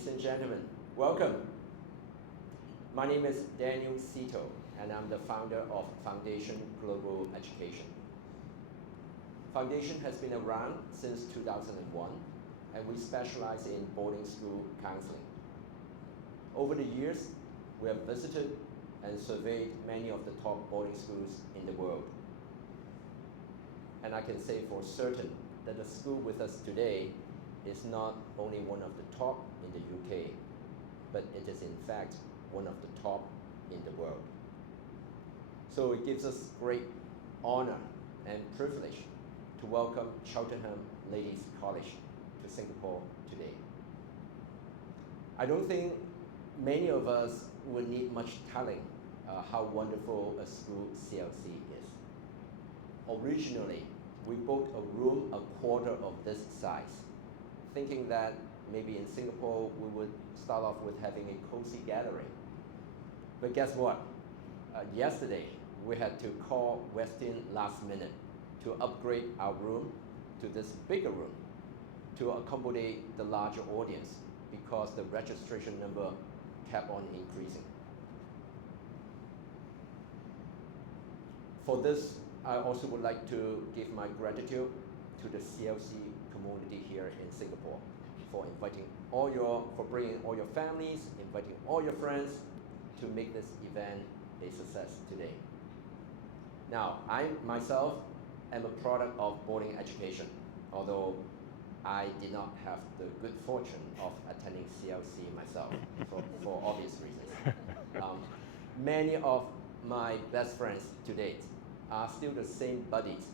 Ladies and gentlemen, welcome. My name is Daniel Cito, and I'm the founder of Foundation Global Education. Foundation has been around since 2001, and we specialize in boarding school counseling. Over the years, we have visited and surveyed many of the top boarding schools in the world. And I can say for certain that the school with us today is not only one of the top in the UK, but it is in fact one of the top in the world. So it gives us great honor and privilege to welcome Cheltenham Ladies College to Singapore today. I don't think many of us would need much telling how wonderful a school CLC is. Originally, we booked a room a quarter of this size, thinking that maybe in Singapore we would start off with having a cozy gathering. But guess what? Yesterday, we had to call Westin last minute to upgrade our room to this bigger room to accommodate the larger audience because the registration number kept on increasing. For this, I also would like to give my gratitude to the CLC community here in Singapore for bringing all your families, inviting all your friends to make this event a success today. Now, I myself am a product of boarding education, although I did not have the good fortune of attending CLC myself for obvious reasons. Many of my best friends to date are still the same buddies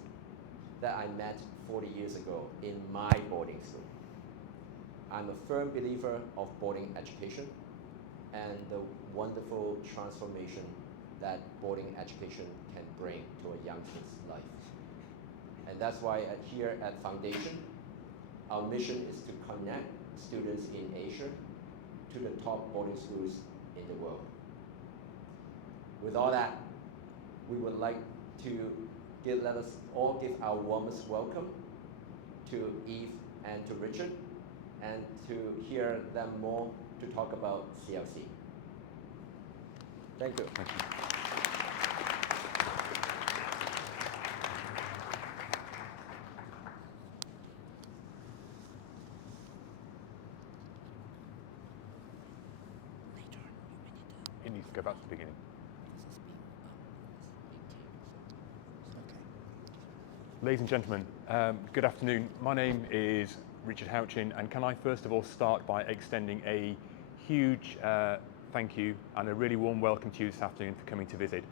that I met 40 years ago in my boarding school. I'm a firm believer of boarding education and the wonderful transformation that boarding education can bring to a youngster's life. And that's why here at Foundation, our mission is to connect students in Asia to the top boarding schools in the world. With all that, we would like to let us all give our warmest welcome to Eve and to Richard, and to hear them more to talk about CLC. Thank you. Thank you. It needs to go back to the beginning. Ladies and gentlemen, good afternoon. My name is Richard Houchin, and can I first of all start by extending a huge thank you and a really warm welcome to you this afternoon for coming to visit.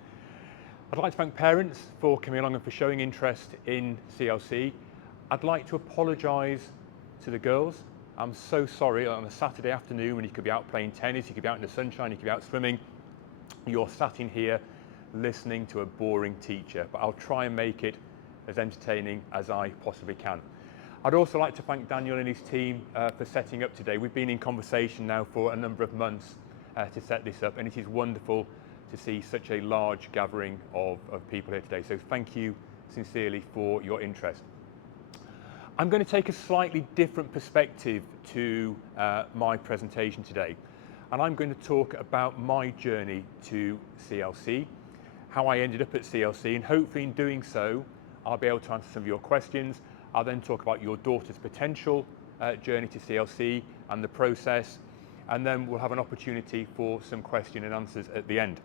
I'd like to thank parents for coming along and for showing interest in CLC. I'd like to apologise to the girls. I'm so sorry on a Saturday afternoon when you could be out playing tennis, you could be out in the sunshine, you could be out swimming. You're sat in here listening to a boring teacher, but I'll try and make it as entertaining as I possibly can. I'd also like to thank Daniel and his team for setting up today. We've been in conversation now for a number of months to set this up, and it is wonderful to see such a large gathering of people here today. So thank you sincerely for your interest. I'm going to take a slightly different perspective to my presentation today, and I'm going to talk about my journey to CLC, how I ended up at CLC, and hopefully in doing so, I'll be able to answer some of your questions. I'll then talk about your daughter's potential journey to CLC and the process, and then we'll have an opportunity for some question and answers at the end.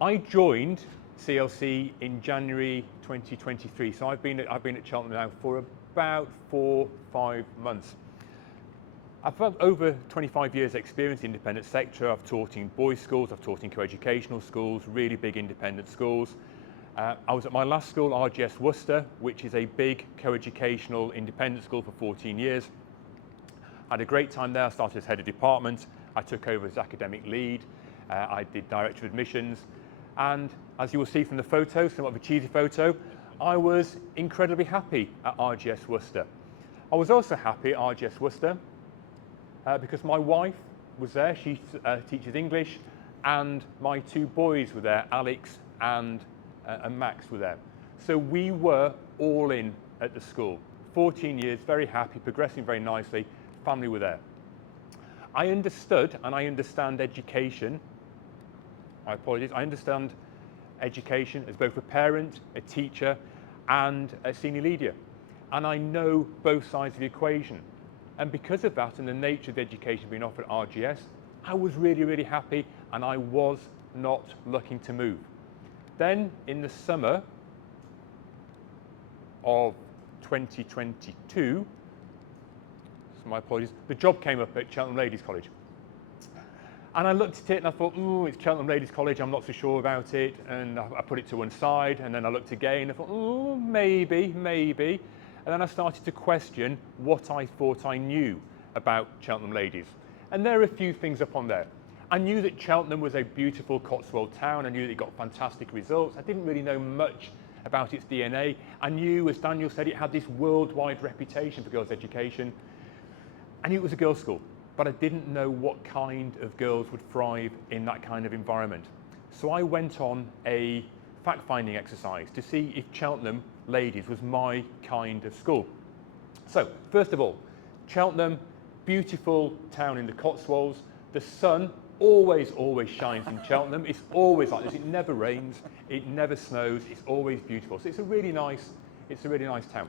I joined CLC in January 2023, so I've been at Cheltenham now for about 4-5 months. I've had over 25 years experience in the independent sector. I've taught in boys' schools, I've taught in co-educational schools, really big independent schools. I was at my last school, RGS Worcester, which is a big co-educational independent school for 14 years. I had a great time there. I started as head of department. I took over as academic lead. I did director of admissions. And as you will see from the photo, somewhat of a cheesy photo, I was incredibly happy at RGS Worcester. I was also happy at RGS Worcester because my wife was there. She teaches English, and my two boys were there, Alex and Max were there. So we were all in at the school. 14 years, very happy, progressing very nicely, family were there. I understood, and I understand education. I apologize. I understand education as both a parent, a teacher, and a senior leader. And I know both sides of the equation. And because of that and the nature of the education being offered at RGS, I was really, really happy, and I was not looking to move. Then in the summer of 2022, so my apologies, the job came up at Cheltenham Ladies College. And I looked at it and I thought, it's Cheltenham Ladies College, I'm not so sure about it. And I put it to one side, and then I looked again and I thought, maybe. And then I started to question what I thought I knew about Cheltenham Ladies. And there are a few things up on there. I knew that Cheltenham was a beautiful Cotswold town. I knew that it got fantastic results. I didn't really know much about its DNA. I knew, as Daniel said, it had this worldwide reputation for girls' education. I knew it was a girls' school, but I didn't know what kind of girls would thrive in that kind of environment. So I went on a fact-finding exercise to see if Cheltenham Ladies was my kind of school. So, first of all, Cheltenham, beautiful town in the Cotswolds. The sun always shines in Cheltenham. It's always like this. It never rains, it never snows, it's always beautiful. So it's a really nice town.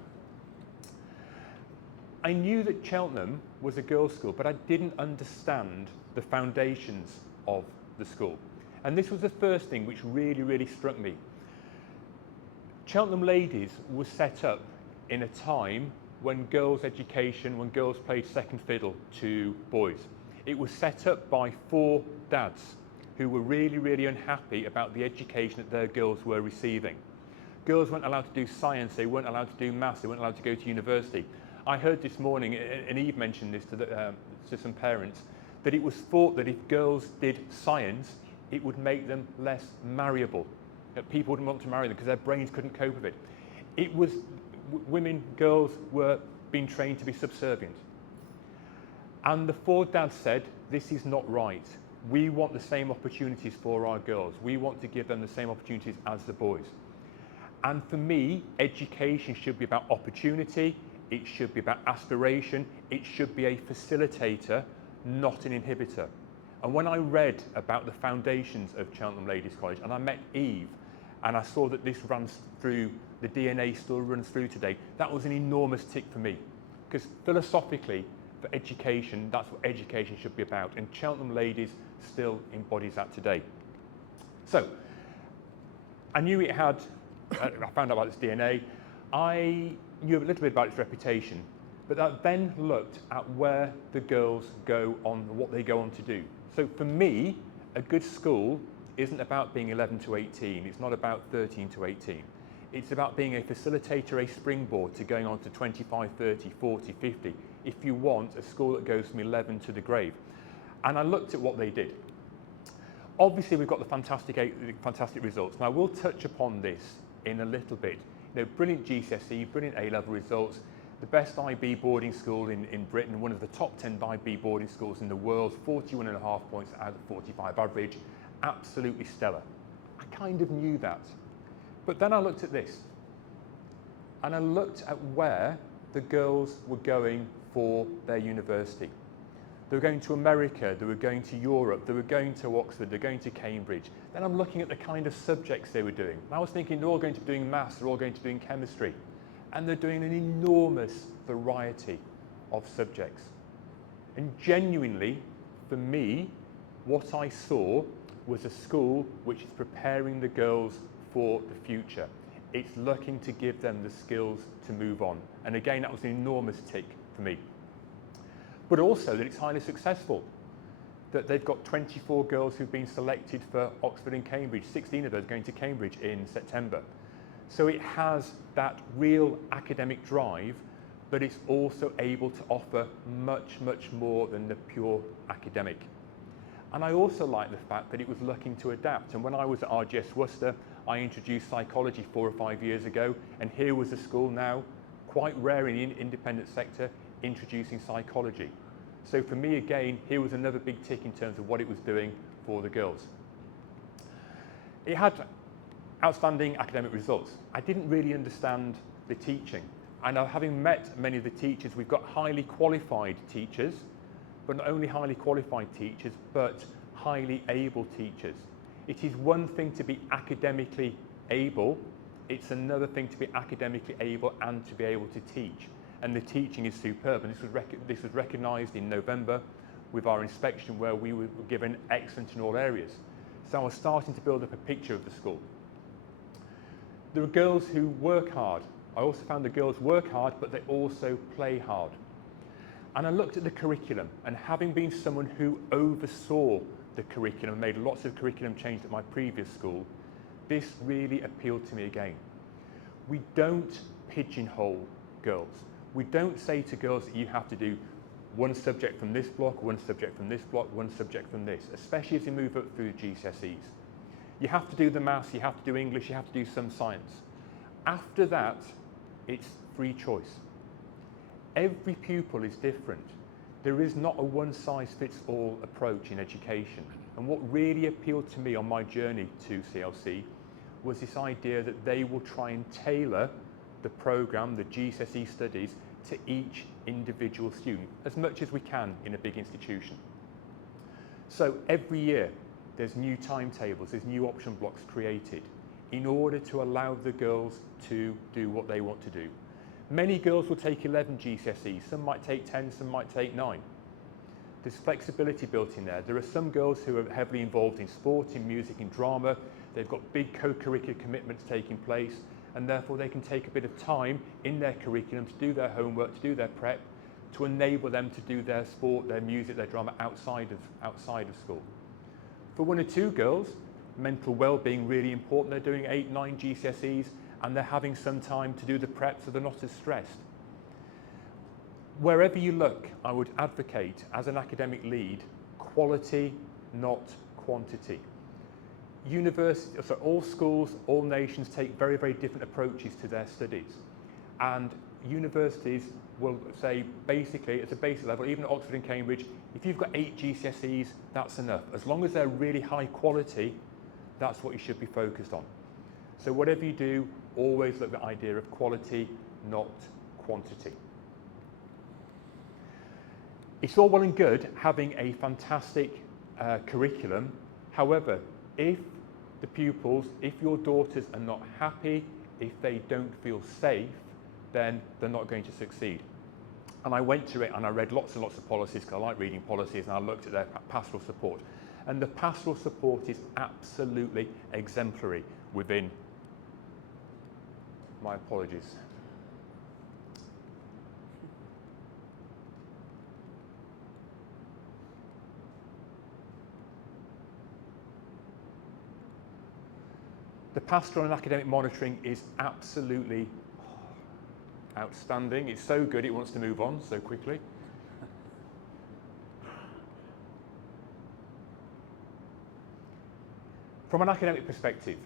I knew that Cheltenham was a girls' school, but I didn't understand the foundations of the school. And this was the first thing which really, really struck me. Cheltenham Ladies was set up in a time when girls' education, when girls played second fiddle to boys. It was set up by 4 dads who were really, really unhappy about the education that their girls were receiving. Girls weren't allowed to do science, they weren't allowed to do maths, they weren't allowed to go to university. I heard this morning, and Eve mentioned this to some parents, that it was thought that if girls did science, it would make them less marriable. That people wouldn't want to marry them because their brains couldn't cope with it. It was, girls were being trained to be subservient. And the 4 dads said, this is not right. We want the same opportunities for our girls. We want to give them the same opportunities as the boys. And for me, education should be about opportunity, it should be about aspiration, it should be a facilitator, not an inhibitor. And when I read about the foundations of Cheltenham Ladies College, and I met Eve, and I saw that this runs through, the DNA still runs through today, that was an enormous tick for me. Because philosophically, for education, that's what education should be about. And Cheltenham Ladies still embodies that today. So, I knew it had, I found out about its DNA. I knew a little bit about its reputation, but I then looked at where the girls go on, what they go on to do. So for me, a good school isn't about being 11 to 18, it's not about 13 to 18. It's about being a facilitator, a springboard to going on to 25, 30, 40, 50, if you want a school that goes from 11 to the grave. And I looked at what they did. Obviously, we've got the fantastic results. Now, we'll touch upon this in a little bit. You know, brilliant GCSE, brilliant A-level results, the best IB boarding school in Britain, one of the top 10 IB boarding schools in the world, 41.5 points out of 45 average, absolutely stellar. I kind of knew that. But then I looked at this, and I looked at where the girls were going for their university. They were going to America, they were going to Europe, they were going to Oxford, they're going to Cambridge. Then I'm looking at the kind of subjects they were doing. And I was thinking they're all going to be doing maths, they're all going to be doing chemistry. And they're doing an enormous variety of subjects. And genuinely, for me, what I saw was a school which is preparing the girls for the future. It's looking to give them the skills to move on. And again, that was an enormous tick for me. But also that it's highly successful, that they've got 24 girls who've been selected for Oxford and Cambridge, 16 of those going to Cambridge in September. So it has that real academic drive, but it's also able to offer much, much more than the pure academic. And I also like the fact that it was looking to adapt. And when I was at RGS Worcester, I introduced psychology 4 or 5 years ago, and here was a school now, quite rare in the independent sector, introducing psychology. So for me, again, here was another big tick in terms of what it was doing for the girls. It had outstanding academic results. I didn't really understand the teaching. And having met many of the teachers, we've got highly qualified teachers, but not only highly qualified teachers, but highly able teachers. It is one thing to be academically able, it's another thing to be academically able and to be able to teach. And the teaching is superb, and this was recognised in November with our inspection, where we were given excellent in all areas. So I was starting to build up a picture of the school. There are girls who work hard. I also found the girls work hard, but they also play hard. And I looked at the curriculum, and having been someone who oversaw the curriculum, made lots of curriculum changes at my previous school, this really appealed to me again. We don't pigeonhole girls. We don't say to girls that you have to do one subject from this block, one subject from this block, one subject from this, especially as you move up through the GCSEs. You have to do the maths, you have to do English, you have to do some science. After that, it's free choice. Every pupil is different. There is not a one-size-fits-all approach in education. And what really appealed to me on my journey to CLC was this idea that they will try and tailor the programme, the GCSE studies, to each individual student as much as we can in a big institution. So every year there's new timetables, there's new option blocks created in order to allow the girls to do what they want to do. Many girls will take 11 GCSEs, some might take 10, some might take 9. There's flexibility built in there. There are some girls who are heavily involved in sport, in music, in drama. They've got big co-curricular commitments taking place, and therefore they can take a bit of time in their curriculum to do their homework, to do their prep, to enable them to do their sport, their music, their drama outside of school. For one or two girls, mental well-being really important. They're doing 8, 9 GCSEs, and they're having some time to do the prep so they're not as stressed. Wherever you look, I would advocate, as an academic lead, quality, not quantity. All schools, all nations take very, very different approaches to their studies. And universities will say, basically, at a basic level, even at Oxford and Cambridge, if you've got 8 GCSEs, that's enough. As long as they're really high quality, that's what you should be focused on. So whatever you do, always look at the idea of quality, not quantity. It's all well and good having a fantastic curriculum. However, if the pupils, if your daughters are not happy, if they don't feel safe, then they're not going to succeed. And I went through it and I read lots and lots of policies, because I like reading policies, and I looked at their pastoral support. And the pastoral support is absolutely exemplary within, my apologies. The pastoral and academic monitoring is absolutely outstanding. It's so good it wants to move on so quickly. From an academic perspective,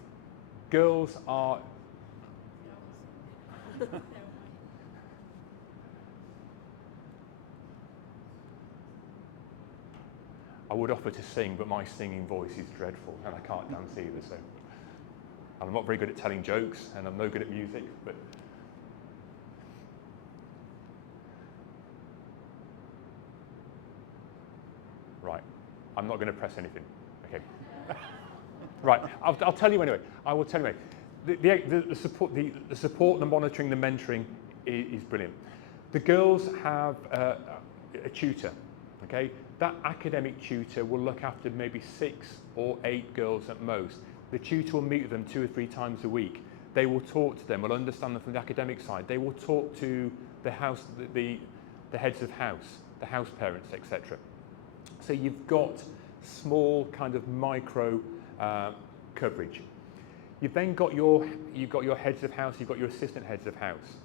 girls are... I would offer to sing, but my singing voice is dreadful and I can't dance either, so... I'm not very good at telling jokes, and I'm no good at music, but... Right, I'm not going to press anything. Okay. Right, I'll tell you anyway. I will tell you anyway. The support, the monitoring, the mentoring is brilliant. The girls have a tutor, okay? That academic tutor will look after maybe 6 or 8 girls at most. The tutor will meet with them 2 or 3 times a week. They will talk to them, will understand them from the academic side. They will talk to the house, the heads of house, the house parents, etc. So you've got small kind of micro coverage. You've then got your heads of house, you've got your assistant heads of house.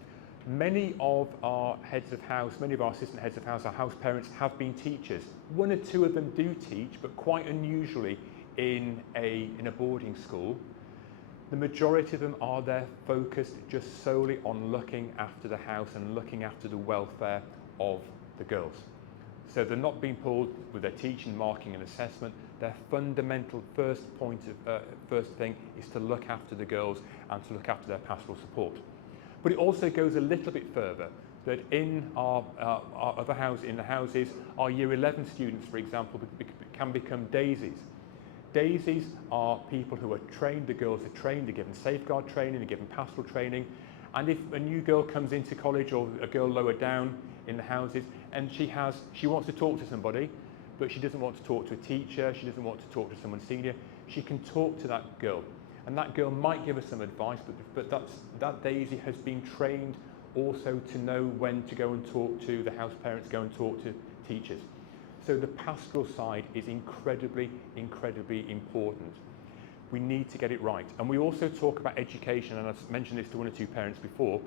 Many of our heads of house, many of our assistant heads of house, our house parents have been teachers. 1 or 2 of them do teach, but quite unusually in a boarding school. The majority of them are there focused just solely on looking after the house and looking after the welfare of the girls. So they're not being pulled with their teaching, marking and assessment. Their fundamental first thing is to look after the girls and to look after their pastoral support. But it also goes a little bit further. that in our other houses, our year 11 students, for example, can become daisies. Daisies are people who are trained, the girls are trained, they're given safeguard training, they're given pastoral training, and if a new girl comes into college or a girl lower down in the houses and she wants to talk to somebody, but she doesn't want to talk to a teacher, she doesn't want to talk to someone senior, she can talk to that girl. And that girl might give her some advice, but that daisy has been trained also to know when to go and talk to the house parents, go and talk to teachers. So the pastoral side is incredibly, incredibly important. We need to get it right. And we also talk about education, and I've mentioned this to one or two parents before.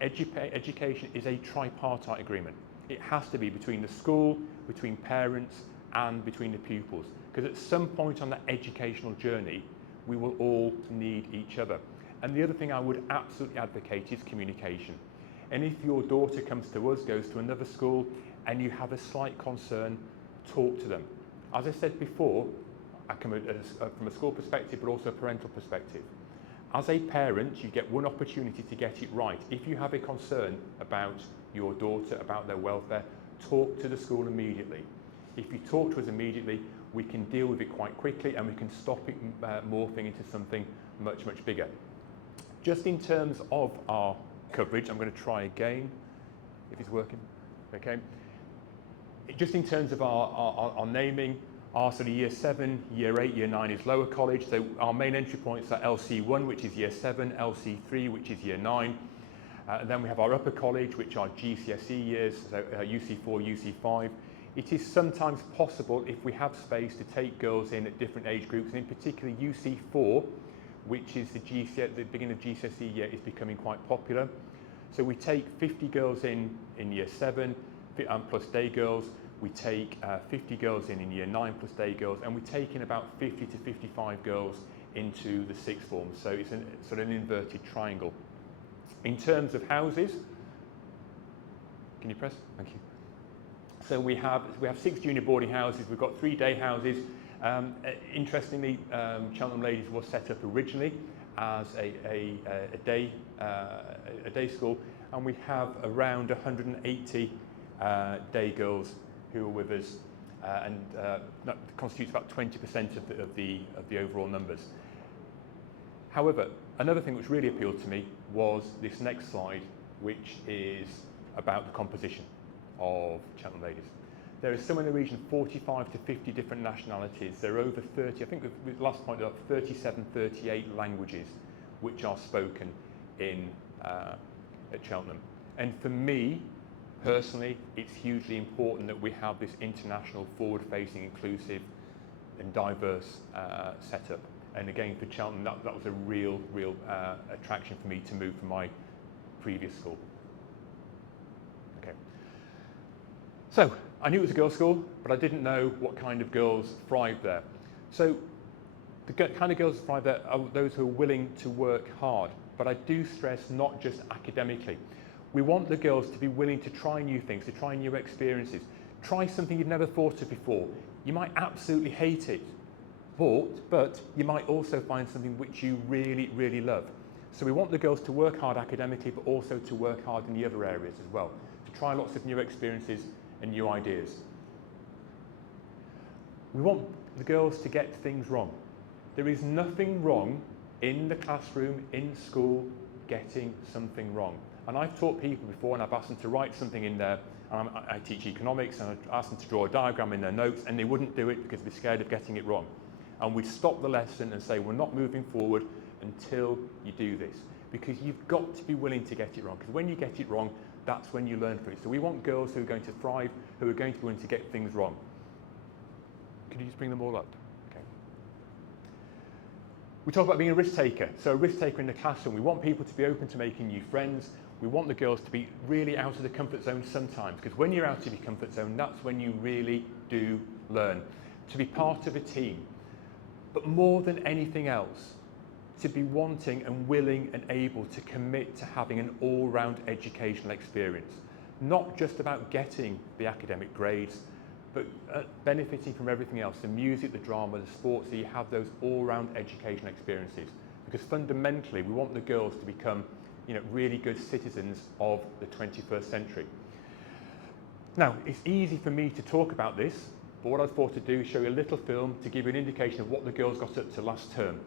Education is a tripartite agreement. It has to be between the school, between parents, and between the pupils. Because at some point on that educational journey, we will all need each other. And the other thing I would absolutely advocate is communication. And if your daughter comes to us, goes to another school, and you have a slight concern, talk to them. As I said before, I come from a school perspective, but also a parental perspective. As a parent, you get one opportunity to get it right. If you have a concern about your daughter, about their welfare, talk to the school immediately. If you talk to us immediately, we can deal with it quite quickly and we can stop it morphing into something much, much bigger. Just in terms of our coverage, I'm going to try again, if it's working, okay. Just in terms of our naming, our sort of year 7, year 8, year 9 is lower college, so our main entry points are LC1, which is year 7, LC3, which is year 9, and then we have our upper college, which are GCSE years, so UC4, UC5. It is sometimes possible, if we have space, to take girls in at different age groups, and in particular UC4, which is the beginning of GCSE year, is becoming quite popular. So we take 50 girls in year 7, plus day girls. We take 50 girls in year 9 plus day girls, and we take in about 50 to 55 girls into the sixth form. So it's sort of an inverted triangle. In terms of houses, can you press? Thank you. So we have 6 junior boarding houses. We've got 3 day houses. Interestingly, Cheltenham Ladies was set up originally as a day school, and we have around 180 day girls who are with us, and that constitutes about 20% of the overall numbers. However, another thing which really appealed to me was this next slide, which is about the composition of Cheltenham Ladies. There is somewhere in the region of 45 to 50 different nationalities. There are over 30, I think the last point up, 37, 38 languages which are spoken in at Cheltenham. And for me, personally, it's hugely important that we have this international, forward-facing, inclusive and diverse setup. And again, for Cheltenham, that was a real attraction for me to move from my previous school. Okay. So, I knew it was a girls' school, but I didn't know what kind of girls thrived there. So, the kind of girls that thrive there are those who are willing to work hard. But I do stress not just academically. We want the girls to be willing to try new things, to try new experiences. Try something you've never thought of before. You might absolutely hate it, but you might also find something which you really, really love. So we want the girls to work hard academically, but also to work hard in the other areas as well, to try lots of new experiences and new ideas. We want the girls to get things wrong. There is nothing wrong in the classroom, in school, getting something wrong. And I've taught people before, and I've asked them to write something in there. I teach economics, and I asked them to draw a diagram in their notes, and they wouldn't do it because they're scared of getting it wrong. And we'd stop the lesson and say, we're not moving forward until you do this. Because you've got to be willing to get it wrong. Because when you get it wrong, that's when you learn from it. So we want girls who are going to thrive, who are going to be willing to get things wrong. Could you just bring them all up? Okay. We talk about being a risk taker. So a risk taker in the classroom. We want people to be open to making new friends. We want the girls to be really out of the comfort zone sometimes, because when you're out of your comfort zone, that's when you really do learn. To be part of a team, but more than anything else, to be wanting and willing and able to commit to having an all-round educational experience. Not just about getting the academic grades, but benefiting from everything else, the music, the drama, the sports, so you have those all-round educational experiences. Because fundamentally, we want the girls to become really good citizens of the 21st century. Now, it's easy for me to talk about this, but what I thought to do is show you a little film to give you an indication of what the girls got up to last term.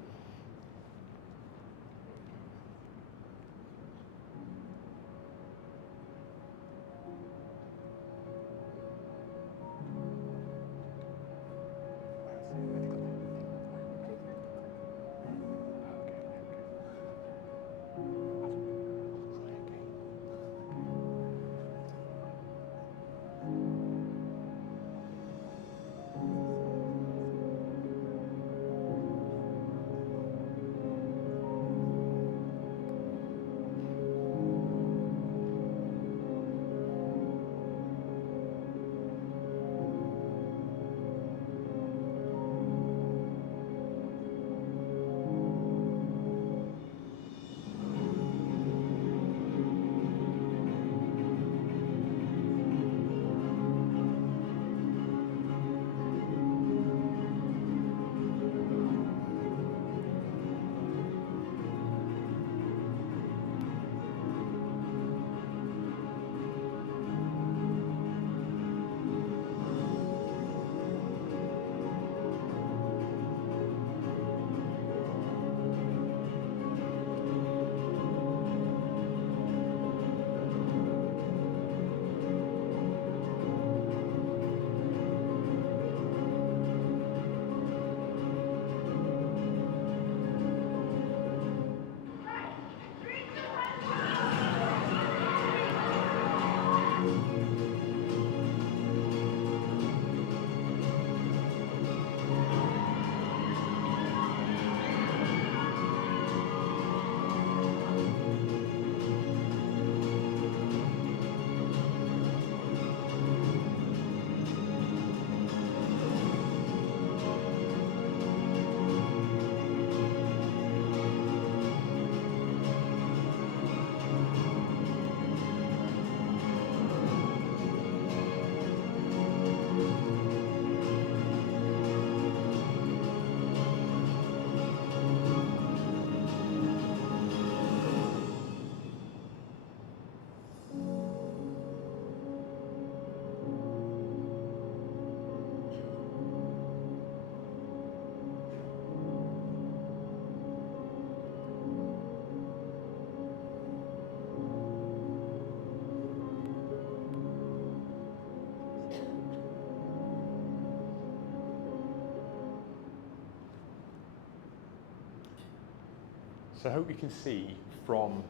So I hope you can see from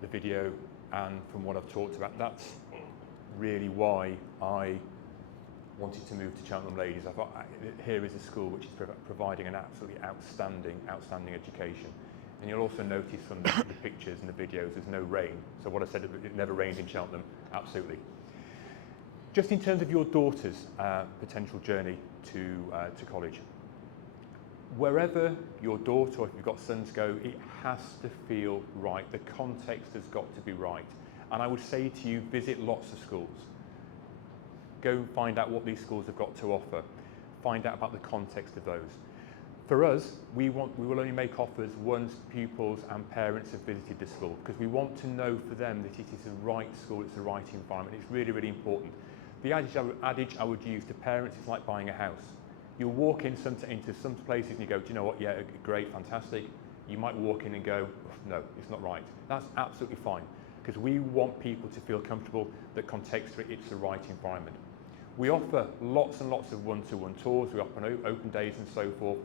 the video and from what I've talked about, that's really why I wanted to move to Cheltenham Ladies. I thought here is a school which is providing an absolutely outstanding education. And you'll also notice from the pictures and the videos there's no rain. So what I said, it never rains in Cheltenham, absolutely. Just in terms of your daughter's potential journey to college, wherever your daughter, or if you've got sons, go, it has to feel right. The context has got to be right. And I would say to you, visit lots of schools. Go and find out what these schools have got to offer. Find out about the context of those. For us, we will only make offers once pupils and parents have visited the school, because we want to know for them that it is the right school, it's the right environment. It's really, really important. The adage I would use to parents is like buying a house. You'll walk into some places and you go, do you know what, yeah, great, fantastic. You might walk in and go, no, it's not right. That's absolutely fine, because we want people to feel comfortable that contextually it's the right environment. We offer lots and lots of one-to-one tours, we offer open days and so forth,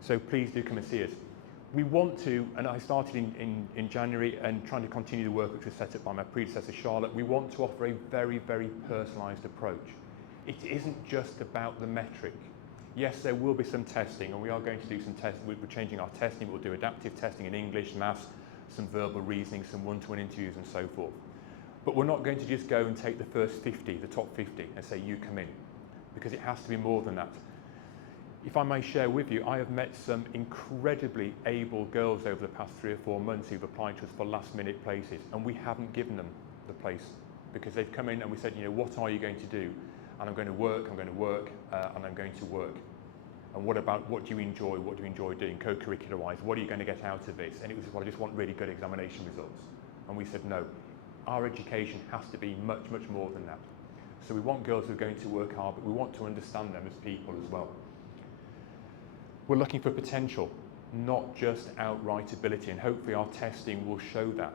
so please do come and see us. We want to, and I started in January and trying to continue the work which was set up by my predecessor Charlotte, we want to offer a very, very personalised approach. It isn't just about the metric. Yes, there will be some testing, and we are going to do some testing. We're changing our testing. We'll do adaptive testing in English, maths, some verbal reasoning, some one-to-one interviews and so forth. But we're not going to just go and take the first 50, the top 50, and say, you come in, because it has to be more than that. If I may share with you, I have met some incredibly able girls over the past 3 or 4 months who've applied to us for last-minute places, and we haven't given them the place, because they've come in and we said, you know, what are you going to do? And I'm going to work, and I'm going to work. And what do you enjoy doing co-curricular-wise? What are you going to get out of this? And it was, well, I just want really good examination results. And we said, no, our education has to be much, much more than that. So we want girls who are going to work hard, but we want to understand them as people as well. We're looking for potential, not just outright ability, and hopefully our testing will show that,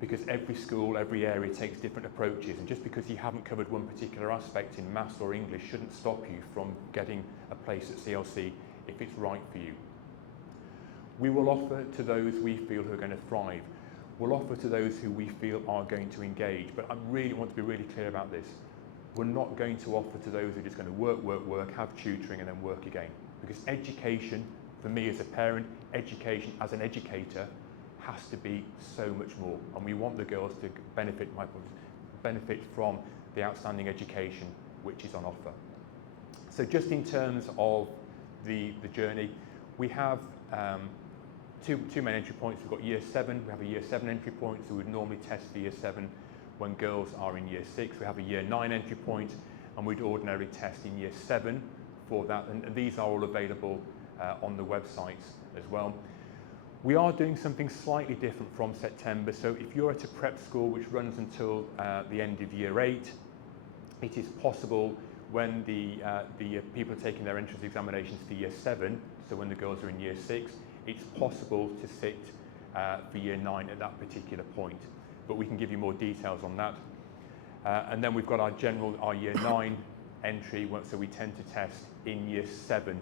because every school, every area takes different approaches, and just because you haven't covered one particular aspect in maths or English shouldn't stop you from getting a place at CLC if it's right for you. We will offer to those we feel who are going to thrive. We'll offer to those who we feel are going to engage, but I really want to be really clear about this. We're not going to offer to those who are just going to work, have tutoring and then work again. Because education, for me as a parent, education as an educator has to be so much more. And we want the girls to benefit from the outstanding education which is on offer. So just in terms of the journey, we have two main entry points. We've got year 7, we have a year 7 entry point, so we'd normally test for year 7 when girls are in year 6. We have a year 9 entry point, and we'd ordinarily test in year 7 for that, and these are all available on the websites as well. We are doing something slightly different from September, so if you're at a prep school which runs until the end of year 8, it is possible when the people are taking their entrance examinations for year 7, so when the girls are in year 6, it's possible to sit for year 9 at that particular point, but we can give you more details on that. And then we've got our year 9 entry, so we tend to test in year 7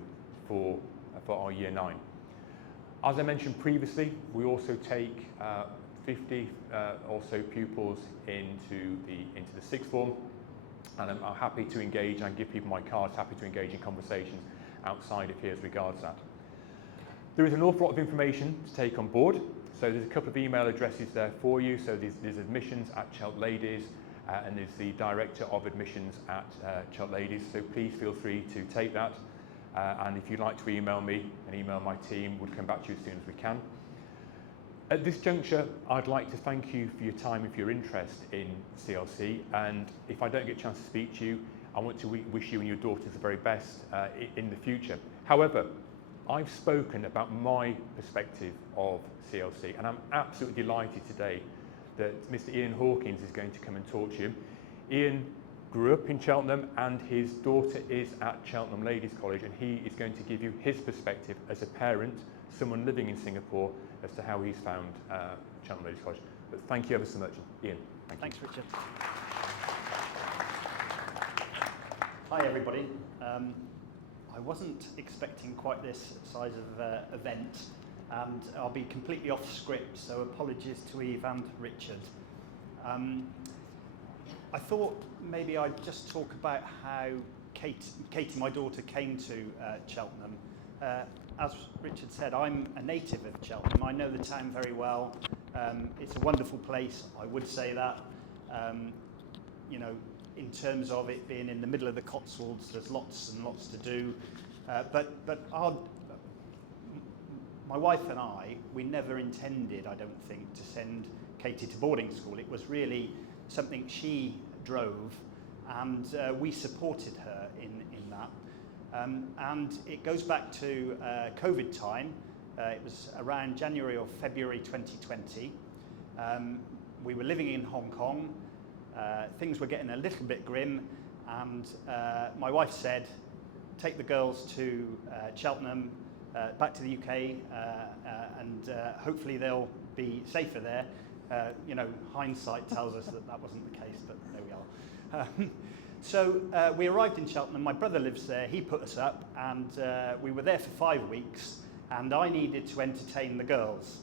for our year 9. As I mentioned previously, we also take 50 or so pupils into the sixth form, and I'm happy to engage and give people my cards, happy to engage in conversations outside of here as regards that. There is an awful lot of information to take on board, so there's a couple of email addresses there for you. So there's admissions at Cheltenham Ladies, and there's the Director of Admissions at Cheltenham Ladies, so please feel free to take that. And if you'd like to email me and email my team, we'll come back to you as soon as we can. At this juncture, I'd like to thank you for your time and for your interest in CLC, and if I don't get a chance to speak to you, I want to wish you and your daughters the very best in the future. However, I've spoken about my perspective of CLC, and I'm absolutely delighted today that Mr. Ian Hawkins is going to come and talk to you. Ian grew up in Cheltenham, and his daughter is at Cheltenham Ladies College, and he is going to give you his perspective as a parent, someone living in Singapore, as to how he's found Cheltenham Ladies College. But thank you ever so much, Ian. Thanks, Richard. Hi, everybody. I wasn't expecting quite this size of event, and I'll be completely off script, so apologies to Eve and Richard. I thought maybe I'd just talk about how Katie, my daughter, came to Cheltenham. As Richard said, I'm a native of Cheltenham. I know the town very well. It's a wonderful place, I would say that. You know, in terms of it being in the middle of the Cotswolds, there's lots and lots to do. But my wife and I, we never intended, I don't think, to send Katie to boarding school. It was really something she drove, and we supported her in that. And it goes back to COVID time. It was around January or February 2020. We were living in Hong Kong. Things were getting a little bit grim, and my wife said, take the girls to Cheltenham, back to the UK, and hopefully they'll be safer there. You know, hindsight tells us that wasn't the case, but there we are. So we arrived in Cheltenham. My brother lives there. He put us up, and we were there for 5 weeks, and I needed to entertain the girls.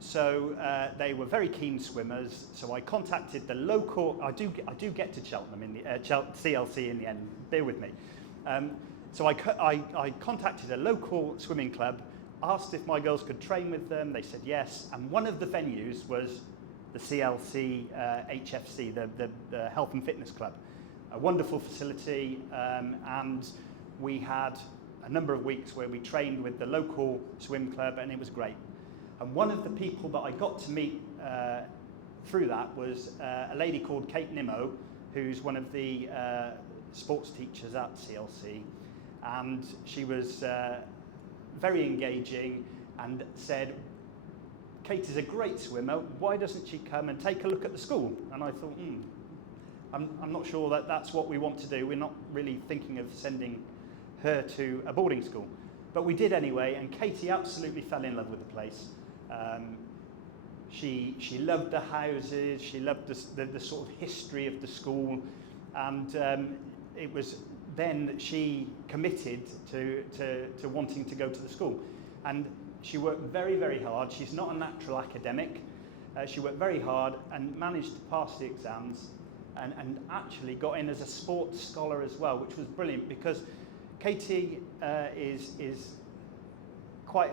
So they were very keen swimmers, so I contacted the local, I do get to Cheltenham in the CLC in the end, bear with me. So I contacted a local swimming club, asked if my girls could train with them. They said yes, and one of the venues was the CLC HFC, the Health and Fitness Club. A wonderful facility, and we had a number of weeks where we trained with the local swim club, and it was great. And one of the people that I got to meet through that was a lady called Kate Nimmo, who's one of the sports teachers at CLC, and she was very engaging and said, Katie's a great swimmer, why doesn't she come and take a look at the school? And I thought, I'm not sure that that's what we want to do. We're not really thinking of sending her to a boarding school. But we did anyway, and Katie absolutely fell in love with the place. She loved the houses, she loved the sort of history of the school, and it was then that she committed to wanting to go to the school. And she worked very, very hard. She's not a natural academic. She worked very hard and managed to pass the exams, and actually got in as a sports scholar as well, which was brilliant, because Katie is quite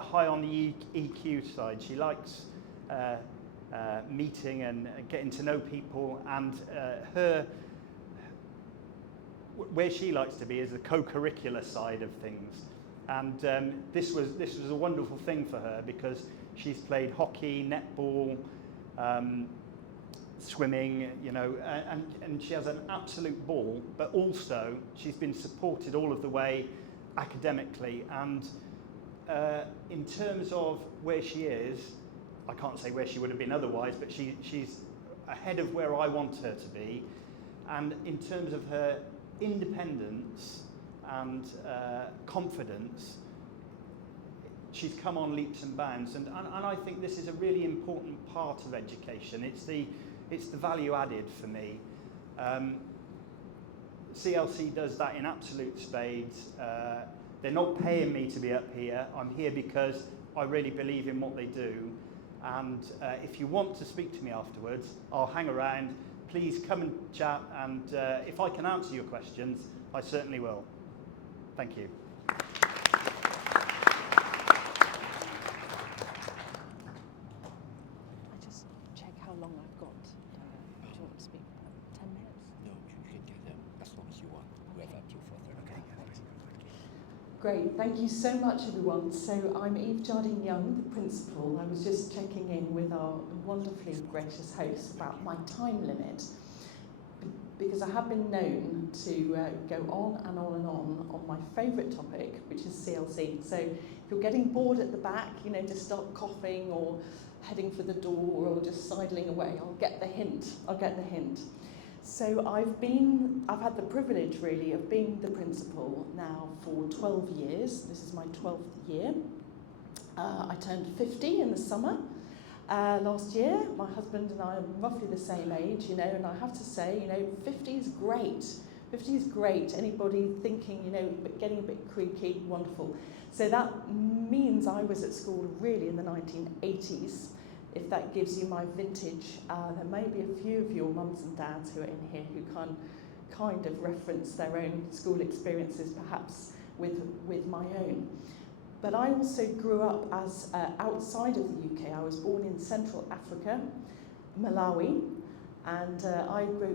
high on the EQ side. She likes meeting and getting to know people, and where she likes to be is the co-curricular side of things. And this was a wonderful thing for her, because she's played hockey, netball, swimming, you know, and she has an absolute ball, but also she's been supported all of the way academically. And in terms of where she is, I can't say where she would have been otherwise, but she's ahead of where I want her to be. And in terms of her independence and confidence, she's come on leaps and bounds. And I think this is a really important part of education. It's the value added for me. CLC does that in absolute spades. They're not paying me to be up here. I'm here because I really believe in what they do. And if you want to speak to me afterwards, I'll hang around. Please come and chat, and if I can answer your questions, I certainly will. Thank you. I just check how long I've got. Do you want to speak? 10 minutes? No, you can get them as long as you want. We have up to 4:30. Okay. Great, thank you so much, everyone. So I'm Eve Jardine-Young, the principal. I was just checking in with our wonderfully gracious host about my time limit, because I have been known to go on and on and on my favourite topic, which is CLC. So if you're getting bored at the back, you know, just start coughing or heading for the door or just sidling away, I'll get the hint. So I've had the privilege really of being the principal now for 12 years. This is my 12th year. I turned 50 in the summer last year. My husband and I are roughly the same age, you know, and I have to say, you know, 50 is great. 50 is great. Anybody thinking, you know, getting a bit creaky, wonderful. So that means I was at school really in the 1980s. If that gives you my vintage, there may be a few of your mums and dads who are in here who can kind of reference their own school experiences, perhaps with my own. But I also grew up as outside of the UK. I was born in Central Africa, Malawi, and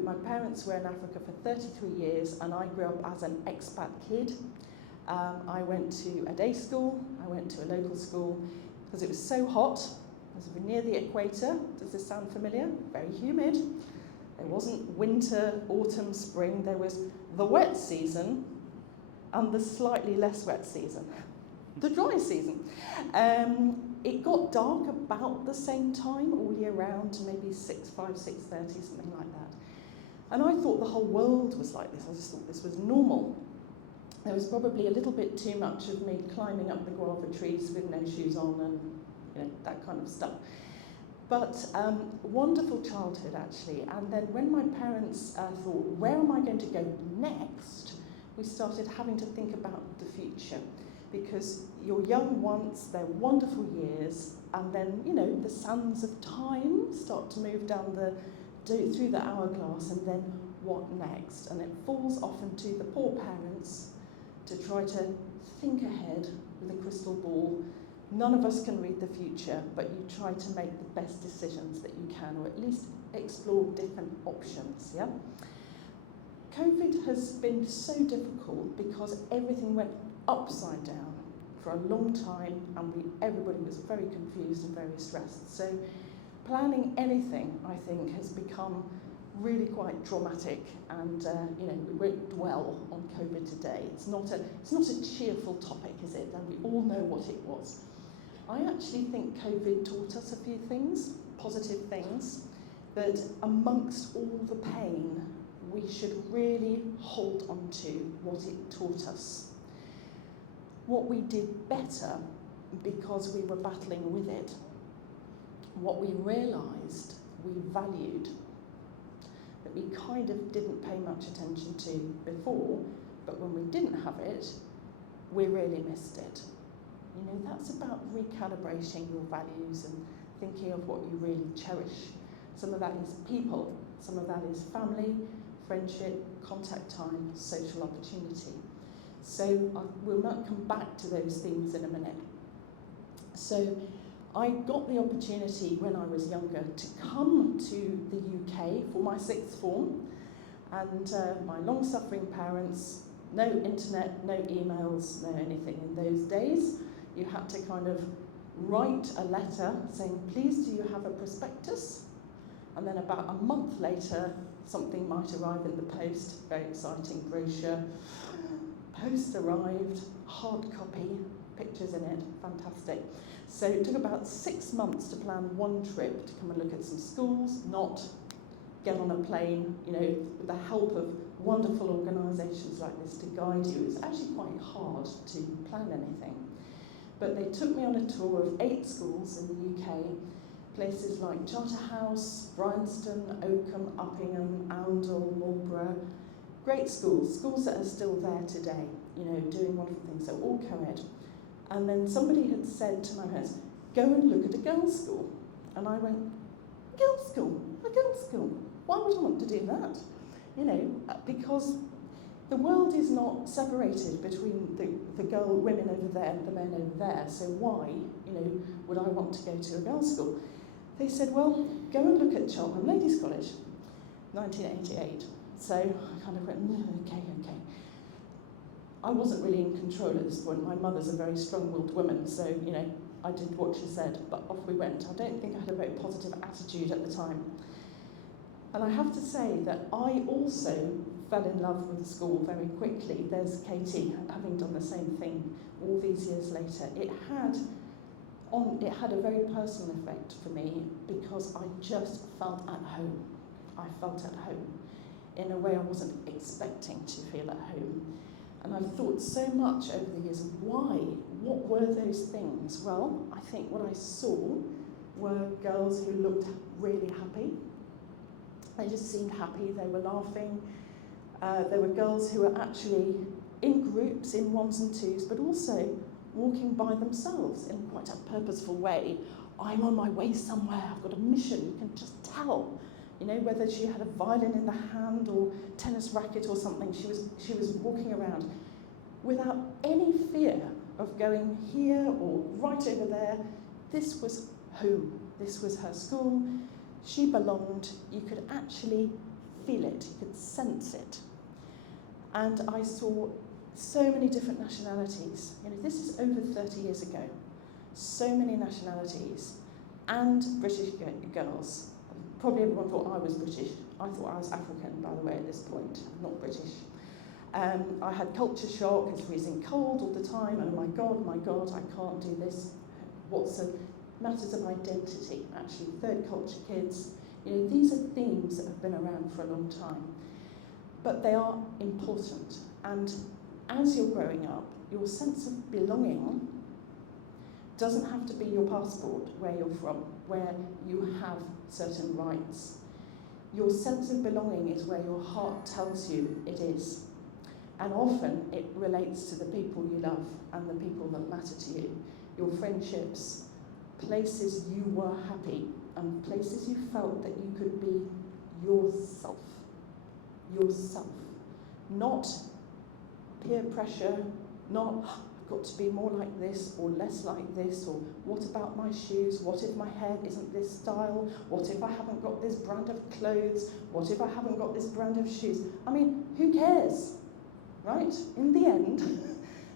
my parents were in Africa for 33 years, and I grew up as an expat kid. I went to a day school, I went to a local school, because it was so hot. As we're near the equator. Does this sound familiar? Very humid. There wasn't winter, autumn, spring. There was the wet season and the slightly less wet season, the dry season. It got dark about the same time all year round, maybe 6:30, something like that. And I thought the whole world was like this. I just thought this was normal. There was probably a little bit too much of me climbing up the guava trees with no shoes on and that kind of stuff. But wonderful childhood, actually. And then when my parents thought, where am I going to go next? We started having to think about the future, because you're young once, they're wonderful years, and then, you know, the sands of time start to move through the hourglass, and then what next? And it falls often to the poor parents to try to think ahead with a crystal ball. None of us can read the future, but you try to make the best decisions that you can, or at least explore different options, yeah? COVID has been so difficult because everything went upside down for a long time, and everybody was very confused and very stressed. So planning anything, I think, has become really quite dramatic, and we won't dwell on COVID today. It's not a cheerful topic, is it? And we all know what it was. I actually think COVID taught us a few things, positive things, that amongst all the pain, we should really hold on to what it taught us. What we did better because we were battling with it. What we realised we valued, that we kind of didn't pay much attention to before, but when we didn't have it, we really missed it. You know, that's about recalibrating your values and thinking of what you really cherish. Some of that is people, some of that is family, friendship, contact time, social opportunity. So we'll not come back to those themes in a minute. So I got the opportunity when I was younger to come to the UK for my sixth form, and my long-suffering parents, no internet, no emails, no anything in those days. You had to kind of write a letter saying, please do you have a prospectus? And then about a month later, something might arrive in the post, very exciting brochure. Post arrived, hard copy, pictures in it, fantastic. So it took about 6 months to plan one trip to come and look at some schools, not get on a plane, you know, with the help of wonderful organisations like this to guide you. It's actually quite hard to plan anything. But they took me on a tour of 8 schools in the UK, places like Charterhouse, Bryanston, Oakham, Uppingham, Oundle, Marlborough. Great schools, schools that are still there today, you know, doing wonderful things, so all co-ed. And then somebody had said to my parents, go and look at a girls' school. And I went, girls' school? A girls' school? Why would I want to do that? You know, because the world is not separated between the women over there and the men over there, so why, you know, would I want to go to a girls' school? They said, well, go and look at Cheltenham Ladies' College, 1988. So I kind of went, okay. I wasn't really in control at this point. My mother's a very strong-willed woman, so, you know, I did what she said, but off we went. I don't think I had a very positive attitude at the time. And I have to say that I also fell in love with the school very quickly. There's Katie, having done the same thing all these years later. It had a very personal effect for me because I just felt at home. I felt at home in a way I wasn't expecting to feel at home. And I've thought so much over the years, why? What were those things? Well, I think what I saw were girls who looked really happy. They just seemed happy, they were laughing. There were girls who were actually in groups, in ones and twos, but also walking by themselves in quite a purposeful way. I'm on my way somewhere, I've got a mission, you can just tell. You know, whether she had a violin in the hand or tennis racket or something, she was walking around without any fear of going here or right over there. This was home, this was her school. She belonged, you could actually feel it, you could sense it. And I saw so many different nationalities. You know, this is over 30 years ago. So many nationalities and British girls. Probably everyone thought I was British. I thought I was African, by the way, at this point, not British. I had culture shock, it's freezing cold all the time, and my God, I can't do this. Matters of identity, actually, third culture kids. You know, these are themes that have been around for a long time. But they are important, and as you're growing up, your sense of belonging doesn't have to be your passport, where you're from, where you have certain rights. Your sense of belonging is where your heart tells you it is. And often it relates to the people you love and the people that matter to you. Your friendships, places you were happy, and places you felt that you could be yourself. Yourself. Not peer pressure, not I've got to be more like this or less like this, or what about my shoes? What if my hair isn't this style? What if I haven't got this brand of clothes? What if I haven't got this brand of shoes? I mean, who cares, right? In the end,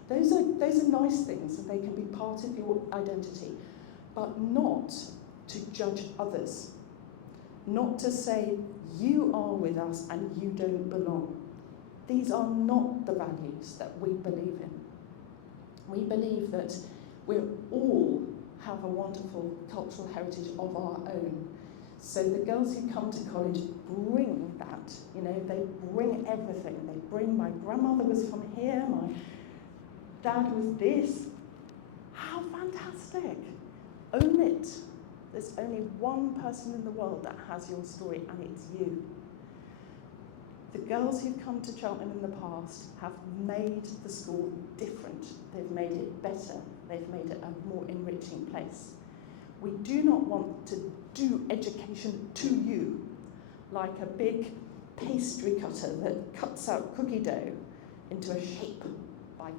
those are nice things and they can be part of your identity, but not to judge others, not to say you are with us and you don't belong. These are not the values that we believe in. We believe that we're all have a wonderful cultural heritage of our own. So the girls who come to college bring that, they bring everything. They bring, my grandmother was from here, my dad was this. How fantastic. Own it. There's only one person in the world that has your story, and it's you. The girls who've come to Cheltenham in the past have made the school different. They've made it better. They've made it a more enriching place. We do not want to do education to you like a big pastry cutter that cuts out cookie dough into a shape by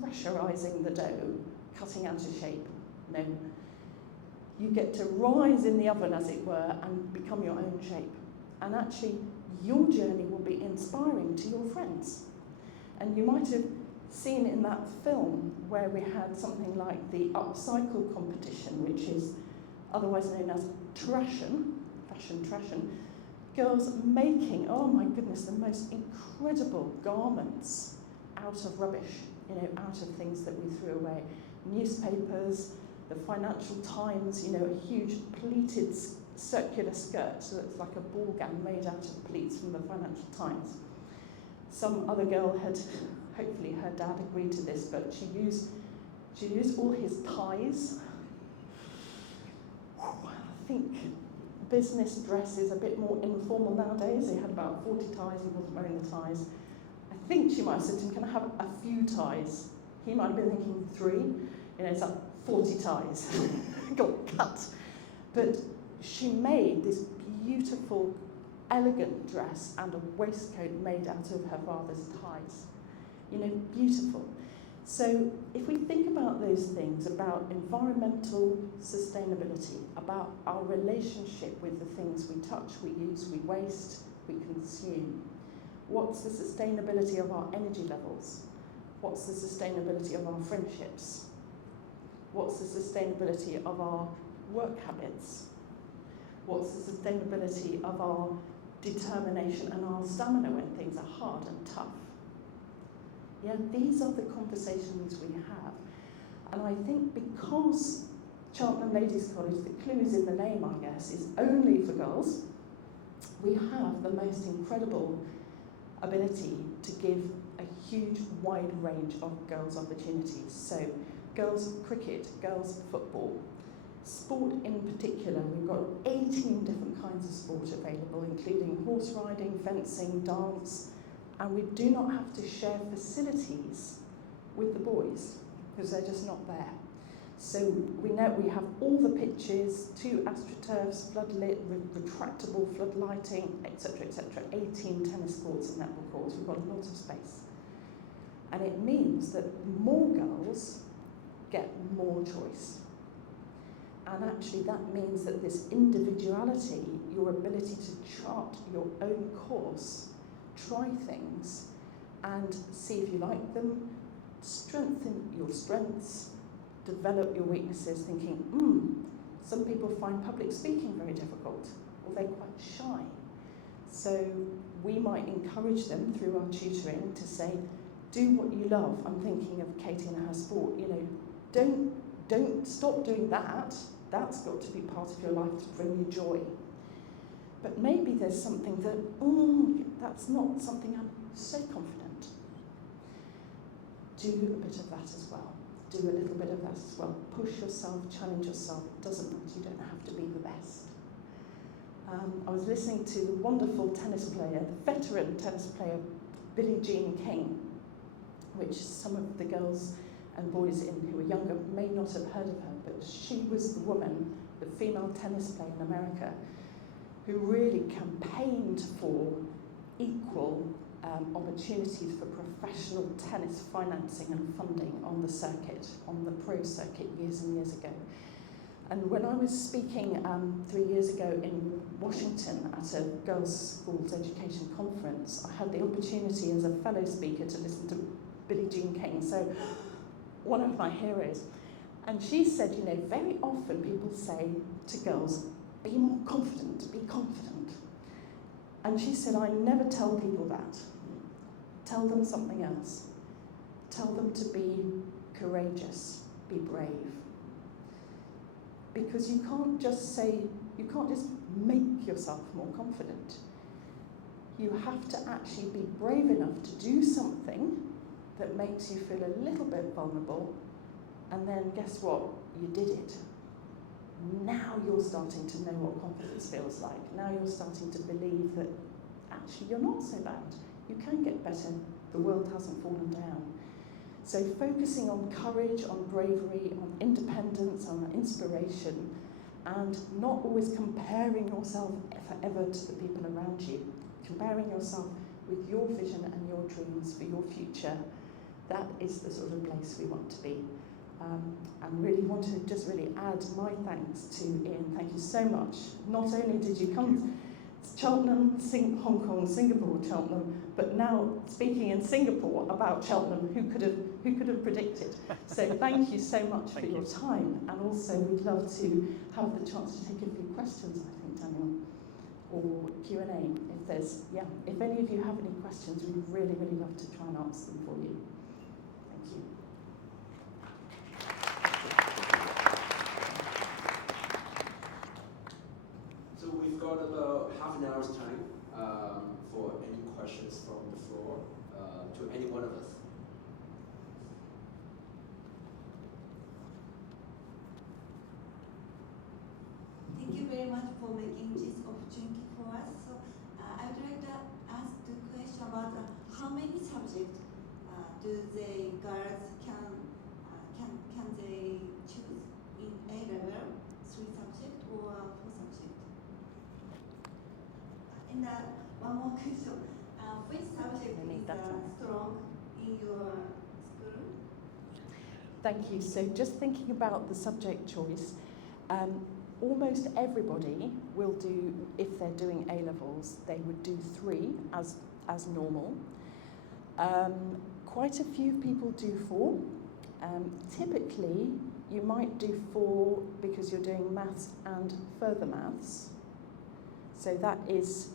pressurising the dough, cutting out a shape. No. You get to rise in the oven, as it were, and become your own shape. And actually, your journey will be inspiring to your friends. And you might have seen in that film where we had something like the upcycle competition, which is otherwise known as fashion trashion, girls making, oh my goodness, the most incredible garments out of rubbish, out of things that we threw away. Newspapers, the Financial Times, a huge pleated circular skirt, so it's like a ball gown made out of pleats from the Financial Times. Some other girl had, hopefully her dad agreed to this, but she used all his ties. I think business dress is a bit more informal nowadays. He had about 40 ties, he wasn't wearing the ties. I think she might have said to him, can I have a few ties? He might have been thinking 3, it's like 40 ties, got cut. But she made this beautiful, elegant dress and a waistcoat made out of her father's ties. Beautiful. So if we think about those things, about environmental sustainability, about our relationship with the things we touch, we use, we waste, we consume, what's the sustainability of our energy levels? What's the sustainability of our friendships? What's the sustainability of our work habits? What's the sustainability of our determination and our stamina when things are hard and tough? Yeah, these are the conversations we have. And I think because Cheltenham Ladies College, the clue is in the name, I guess, is only for girls, we have the most incredible ability to give a huge, wide range of girls' opportunities. So, girls' cricket, girls' football, sport in particular, we've got 18 different kinds of sport available, including horse riding, fencing, dance, and we do not have to share facilities with the boys because they're just not there. So we know we have all the pitches, 2 astroturfs, floodlit, retractable flood lighting, etc., 18 tennis courts and netball courts. We've got a lot of space. And it means that more girls get more choice. And actually that means that this individuality, your ability to chart your own course, try things and see if you like them, strengthen your strengths, develop your weaknesses, thinking, some people find public speaking very difficult, or they're quite shy. So we might encourage them through our tutoring to say, do what you love. I'm thinking of Katie and her sport, don't stop doing that. That's got to be part of your life to bring you joy. But maybe there's something that, that's not something I'm so confident. Do a bit of that as well. Do a little bit of that as well. Push yourself, challenge yourself. It doesn't matter, you don't have to be the best. I was listening to the wonderful tennis player, the veteran tennis player, Billie Jean King, which some of the girls and boys who are younger may not have heard of her, but she was the woman, the female tennis player in America, who really campaigned for equal opportunities for professional tennis financing and funding on the circuit, on the pro circuit years and years ago. And when I was speaking 3 years ago in Washington at a girls' schools education conference, I had the opportunity as a fellow speaker to listen to Billie Jean King, so one of my heroes. And she said, very often people say to girls, be more confident, be confident. And she said, I never tell people that. Tell them something else. Tell them to be courageous, be brave. because you can't just make yourself more confident. You have to actually be brave enough to do something that makes you feel a little bit vulnerable, and then guess what? You did it. Now you're starting to know what confidence feels like. Now you're starting to believe that actually you're not so bad. You can get better. The world hasn't fallen down. So focusing on courage, on bravery, on independence, on inspiration, and not always comparing yourself forever to the people around you. Comparing yourself with your vision and your dreams for your future. That is the sort of place we want to be. And really want to just really add my thanks to Ian. Thank you so much. Not only did you come to Cheltenham, Hong Kong, Singapore, Cheltenham, but now speaking in Singapore about Cheltenham, who could have predicted? So thank you so much for your time. And also we'd love to have the chance to take a few questions, I think, Daniel, or Q&A if any of you have any questions, we'd really, really love to try and answer them for you. Thank you. So we've got about half an hour's time for any questions from the floor to any one of us. Thank you very much for making this opportunity for us. So I would like to ask the question about how many subjects do the girls can they choose in A level? 3 subjects or 4 subjects? And one more question: which subject is strong in your school? Thank you. So just thinking about the subject choice. Almost everybody will do, if they're doing A-levels, they would do 3 as normal. Quite a few people do 4. Typically, you might do 4 because you're doing maths and further maths. So that is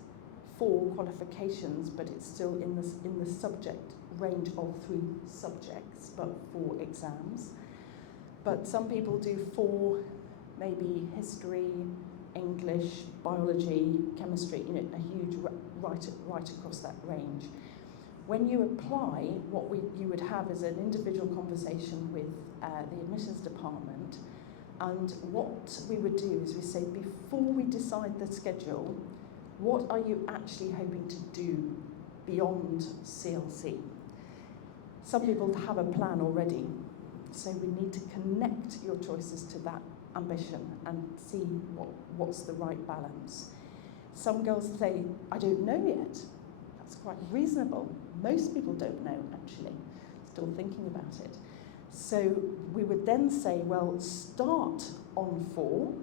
4 qualifications, but it's still in the subject range of 3 subjects, but 4 exams. But some people do 4. Maybe history, English, biology, chemistry, a huge right across that range. When you apply, what you would have is an individual conversation with the admissions department, and what we would do is we say, before we decide the schedule, what are you actually hoping to do beyond CLC? Some people have a plan already, so we need to connect your choices to that ambition and see what's the right balance. Some girls say, I don't know yet. That's quite reasonable. Most people don't know, actually, still thinking about it. So we would then say, well, start on 4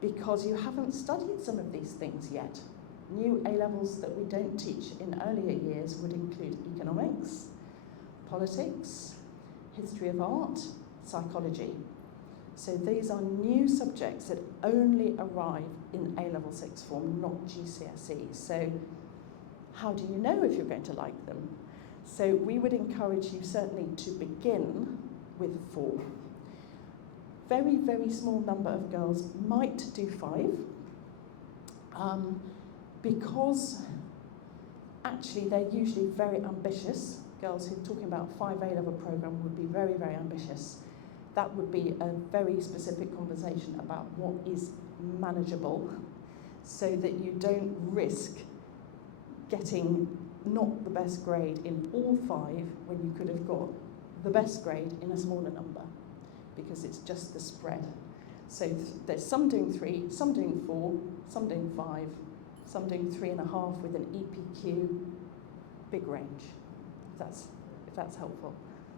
because you haven't studied some of these things yet. New A-levels that we don't teach in earlier years would include economics, politics, history of art, psychology. So these are new subjects that only arrive in A-level 6th form, not GCSE. So how do you know if you're going to like them? So we would encourage you certainly to begin with 4. Very, very small number of girls might do 5 because actually they're usually very ambitious. Girls who are talking about 5 A-level program would be very, very ambitious. That would be a very specific conversation about what is manageable so that you don't risk getting not the best grade in all 5 when you could have got the best grade in a smaller number, because it's just the spread. So there's some doing 3, some doing 4, some doing 5, some doing 3.5 with an EPQ, big range, if that's helpful.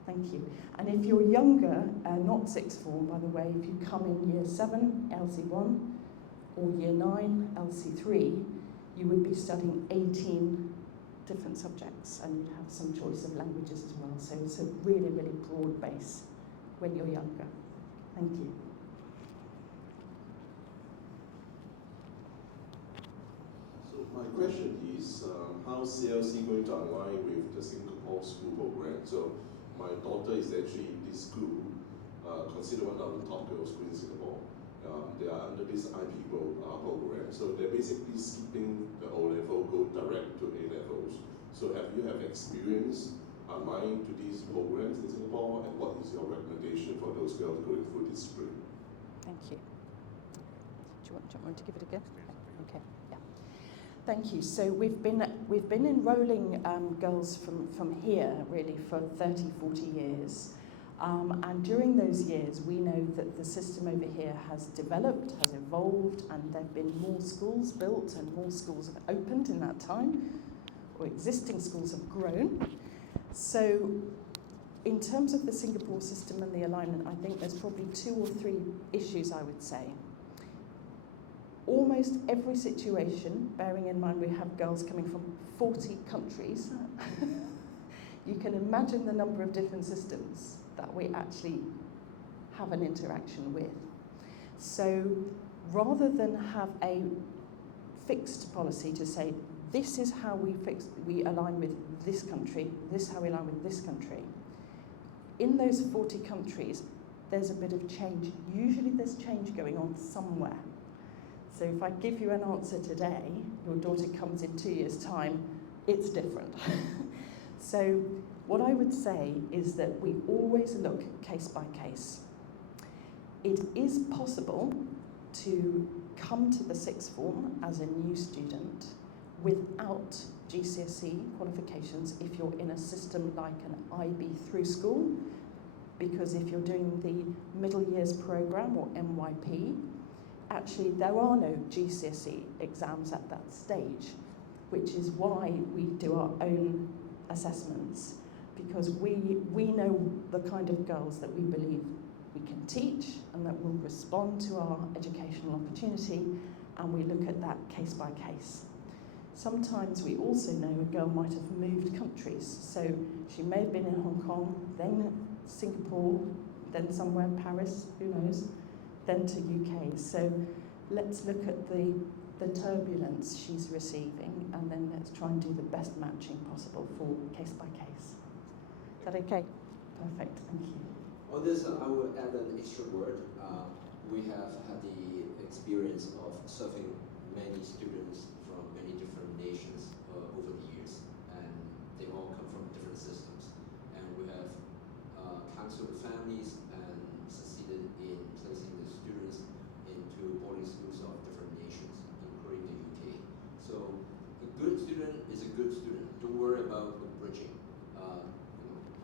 Thank you. And if you're younger, not 6th form, by the way, if you come in year 7, LC1, or year 9, LC3, you would be studying 18 different subjects, and you'd have some choice of languages as well. So it's a really, really broad base when you're younger. Thank you. So my question is, how CLC going to align with the Singapore school program? So my daughter is actually in this school. considered one of the top girls' schools in Singapore. They are under this IB program, so they're basically skipping the O-level, go direct to A-levels. So have you experience applying to these programs in Singapore, and what is your recommendation for those girls going through this stream? Thank you. Do you want to give it a go? Okay. Yeah. Thank you. So we've been enrolling girls from here really for 30, 40 years. And during those years, we know that the system over here has developed, has evolved, and there have been more schools built and more schools have opened in that time, or existing schools have grown. So in terms of the Singapore system and the alignment, I think there's probably 2 or 3 issues I would say. Almost every situation, bearing in mind we have girls coming from 40 countries, you can imagine the number of different systems that we actually have an interaction with. So rather than have a fixed policy to say, this is how we align with this country, this is how we align with this country, in those 40 countries, there's a bit of change. Usually there's change going on somewhere. So if I give you an answer today, your daughter comes in 2 years' time, it's different. So what I would say is that we always look case by case. It is possible to come to the sixth form as a new student without GCSE qualifications if you're in a system like an IB through school, because if you're doing the middle years programme or MYP, actually there are no GCSE exams at that stage, which is why we do our own assessments, because we know the kind of girls that we believe we can teach and that will respond to our educational opportunity, and we look at that case by case. Sometimes we also know a girl might have moved countries, so she may have been in Hong Kong, then Singapore, then somewhere in Paris, who knows, then to UK. So let's look at the turbulence she's receiving, and then let's try and do the best matching possible for case by case. Is that okay? Perfect, thank you. On this, I will add an extra word. We have had the experience of serving many students from many different nations over the years, and they all come from different systems. And we have counseled families and succeeded in placing the students into boarding schools of different nations, including the UK. So a good student is a good student. Don't worry about the bridging.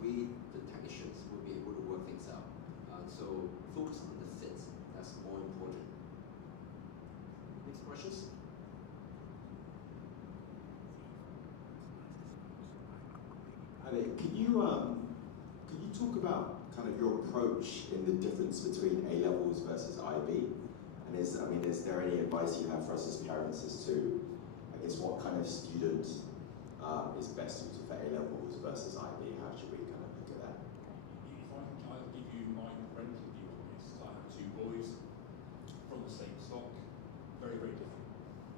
We, the technicians, will be able to work things out. So focus on the fit. That's more important. Next questions? Ale, could you talk about kind of your approach in the difference between A levels versus IB? And is there any advice you have for us as parents as to, I guess, what kind of student is best suited for A levels versus IB? How should we kind of look at that? If I can kind of give you my parental view on this, I have 2 boys from the same stock, very, very different.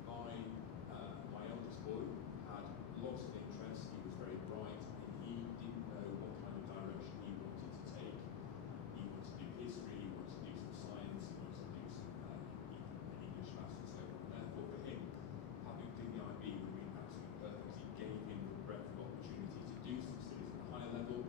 My eldest boy had lots of interests, he was very bright, and he didn't know what kind of direction he wanted to take. He wanted to do history, he wanted to do some science, he wanted to do some English, maths and so on. And therefore for him, having done the IB would have been absolutely perfect. It gave him the breadth of opportunity to do some studies at a higher level,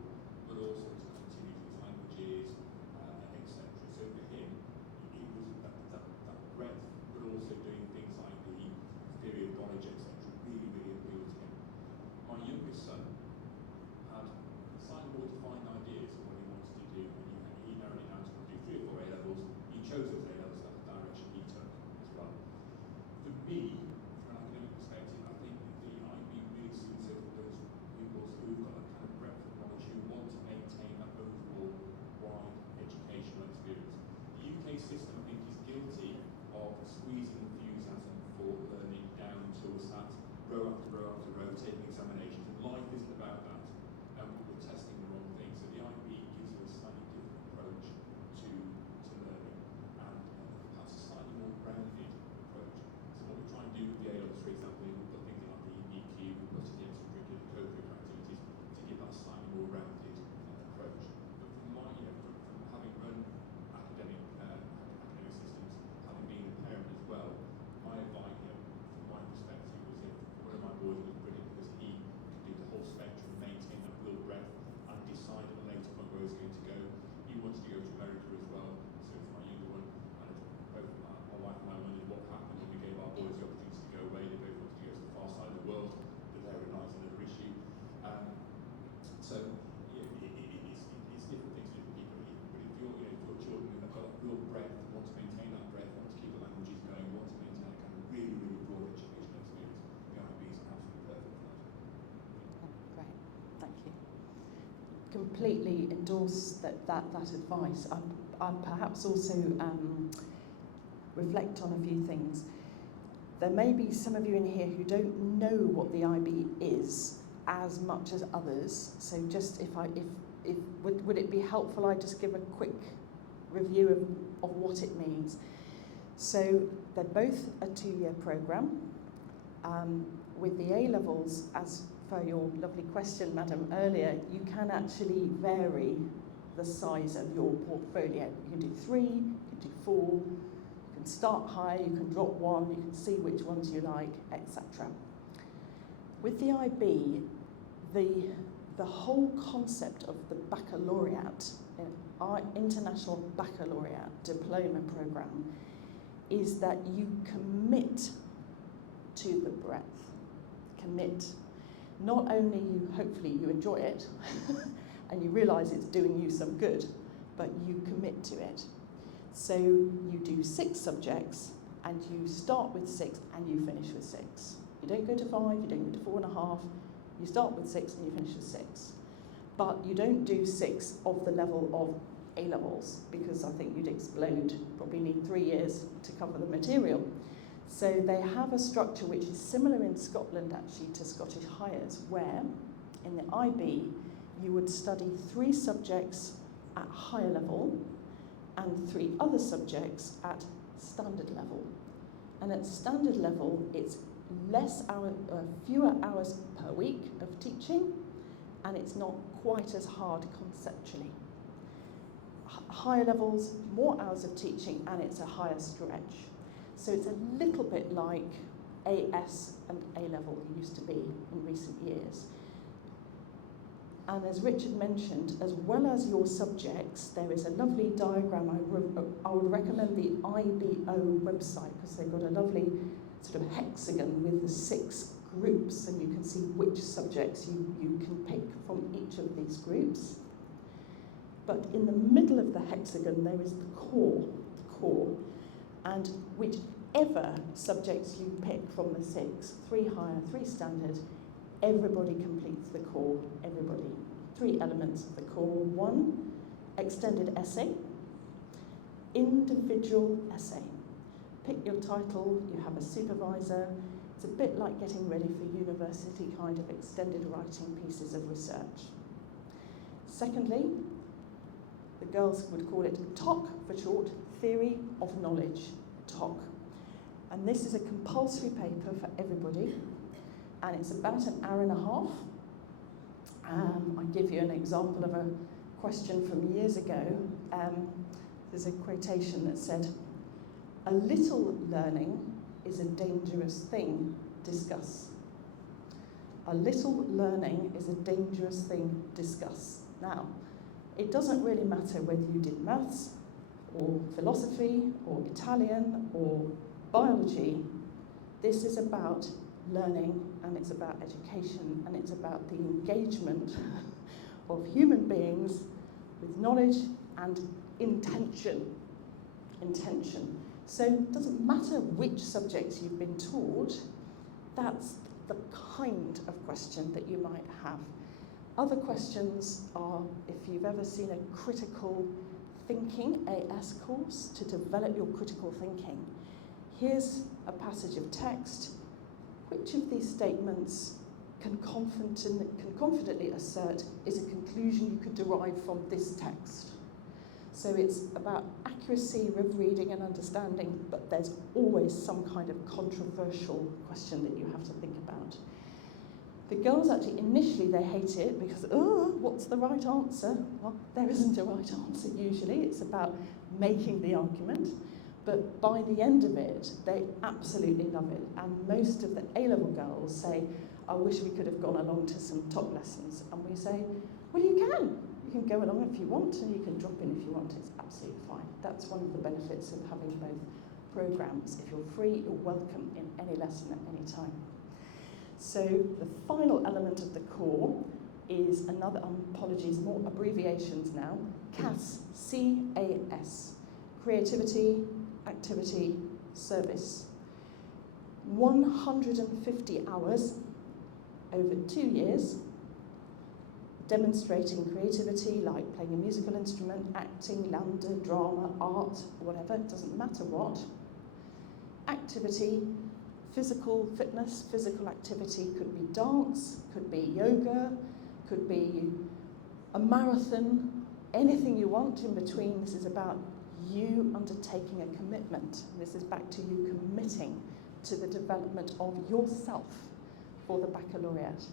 completely endorse that advice. I'll perhaps also reflect on a few things. There may be some of you in here who don't know what the IB is as much as others. So just would it be helpful I just give a quick review of what it means? So they're both a 2-year programme. With the A-levels, as per your lovely question, Madam, earlier, you can actually vary the size of your portfolio. You can do 3, you can do 4, you can start high, you can drop 1, you can see which ones you like, etc. With the IB, the whole concept of the baccalaureate, our international baccalaureate diploma programme, is that you commit to the breadth. Commit. Not only hopefully you enjoy it and you realise it's doing you some good, but you commit to it. So you do 6 subjects and you start with 6 and you finish with 6. You don't go to 5, you don't go to 4.5, you start with 6 and you finish with 6. But you don't do 6 of the level of A-levels, because I think you'd explode, probably need 3 years to cover the material. So they have a structure which is similar in Scotland actually to Scottish Highers, where in the IB you would study 3 subjects at higher level and 3 other subjects at standard level. And at standard level it's fewer hours per week of teaching, and it's not quite as hard conceptually. Higher levels, more hours of teaching, and it's a higher stretch. So it's a little bit like AS and A-level used to be in recent years. And as Richard mentioned, as well as your subjects, there is a lovely diagram. I would recommend the IBO website, because they've got a lovely sort of hexagon with the 6 groups, and you can see which subjects you can pick from each of these groups. But in the middle of the hexagon there is the core, and whichever subjects you pick from the 6, 3 higher, 3 standard, everybody completes the core, everybody. 3 elements of the core. 1, extended essay, individual essay. Pick your title, you have a supervisor. It's a bit like getting ready for university kind of extended writing pieces of research. Secondly, the girls would call it TOC for short, Theory of Knowledge, TOC. And this is a compulsory paper for everybody, and it's about an hour and a half. I give you an example of a question from years ago. There's a quotation that said, "A little learning is a dangerous thing, discuss." A little learning is a dangerous thing, discuss. Now, it doesn't really matter whether you did maths, or philosophy, or Italian, or biology. This is about learning, and it's about education, and it's about the engagement of human beings with knowledge and intention. So it doesn't matter which subjects you've been taught, that's the kind of question that you might have. Other questions are, if you've ever seen a critical thinking AS course to develop your critical thinking, here's a passage of text. Which of these statements can confidently assert is a conclusion you could derive from this text? So it's about accuracy of reading and understanding, but there's always some kind of controversial question that you have to think about. The girls actually, initially they hate it because, what's the right answer? Well, there isn't a right answer usually. It's about making the argument. But by the end of it, they absolutely love it. And most of the A-level girls say, I wish we could have gone along to some top lessons. And we say, well, you can. You can go along if you want, and you can drop in if you want. It's absolutely fine. That's one of the benefits of having both programs. If you're free, you're welcome in any lesson at any time. So the final element of the core is another, apologies, more abbreviations now, CAS, C-A-S, creativity, activity, service. 150 hours over 2 years, demonstrating creativity like playing a musical instrument, acting, laughter, drama, art, whatever, it doesn't matter what. Activity, physical fitness, physical activity could be dance, could be yoga, could be a marathon, anything you want in between. This is about you undertaking a commitment. This is back to you committing to the development of yourself for the baccalaureate.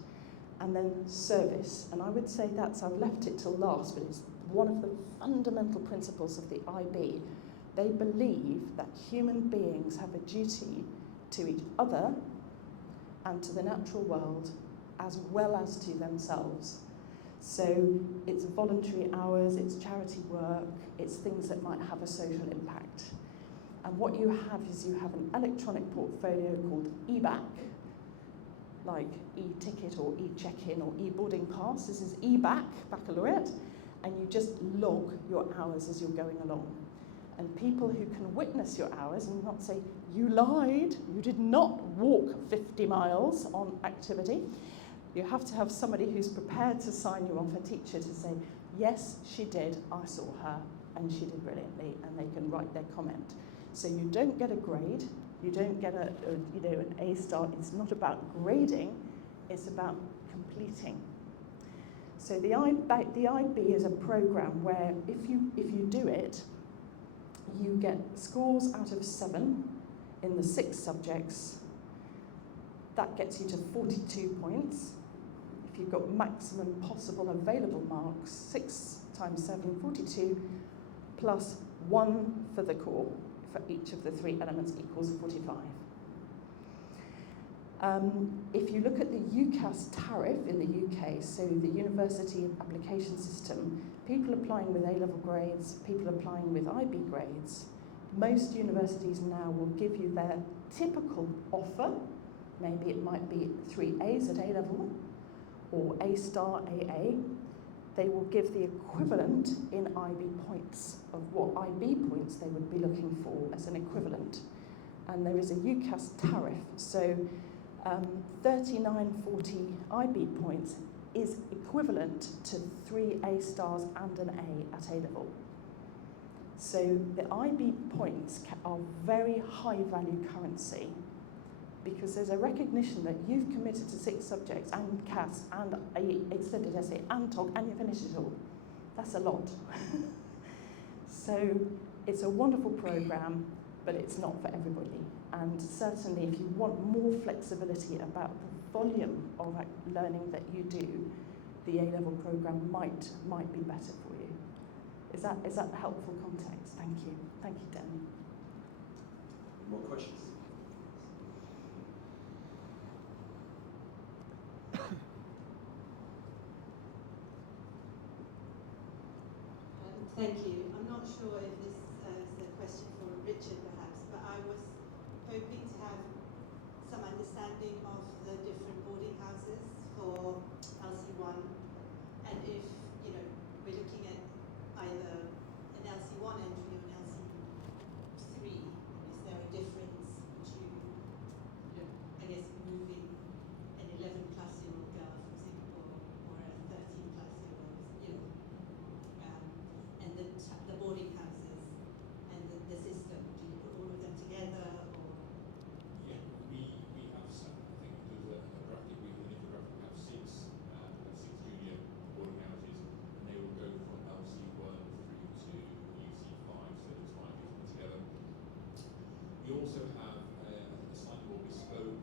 And then service, and I would say I've left it till last, but it's one of the fundamental principles of the IB. They believe that human beings have a duty to each other and to the natural world as well as to themselves. So it's voluntary hours, it's charity work, it's things that might have a social impact. And what you have is you have an electronic portfolio called eBack, like e-ticket or e-check-in or e-boarding pass. This is eBack, baccalaureate, and you just log your hours as you're going along. And people who can witness your hours and not say, you lied, you did not walk 50 miles on activity. You have to have somebody who's prepared to sign you off, a teacher, to say, yes, she did, I saw her, and she did brilliantly, and they can write their comment. So you don't get a grade, you don't get an A star. It's not about grading, it's about completing. So the IB is a program where if you do it, you get scores out of 7 in the 6 subjects. That gets you to 42 points. If you've got maximum possible available marks, 6 times 7, 42, plus 1 for the core. For each of the 3 elements equals 45. If you look at the UCAS tariff in the UK, so the University Application System, people applying with A-level grades, people applying with IB grades, most universities now will give you their typical offer. Maybe it might be 3 A's at A-level, or A star AA. They will give the equivalent in IB points of what IB points they would be looking for as an equivalent. And there is a UCAS tariff, so 3940 IB points is equivalent to 3 A stars and an A at A-level. So the IB points are very high value currency, because there's a recognition that you've committed to 6 subjects and CAS and a extended essay and TOG and you finished it all. That's a lot. So it's a wonderful programme, but it's not for everybody. And certainly if you want more flexibility about the volume of learning that you do, the A-level programme might be better for you. Is that helpful context? Thank you. Thank you, Dan. More questions? Thank you. I'm not sure if this is a question for Richard perhaps, but I was hoping to have some understanding of the different boarding houses for LC1, and if we're looking at either an LC1 entry or an LC3, is there a difference between, I guess, moving an 11 plus year old girl from Singapore or a 13 plus year old, and the boarding houses and the system? Do you put all of them together, or? Yeah, we have some. I think there's a graphic, we have 6 junior boarding houses, and they will go from LC1 through to UC5, so there's 5 years put together. We also have a slightly more bespoke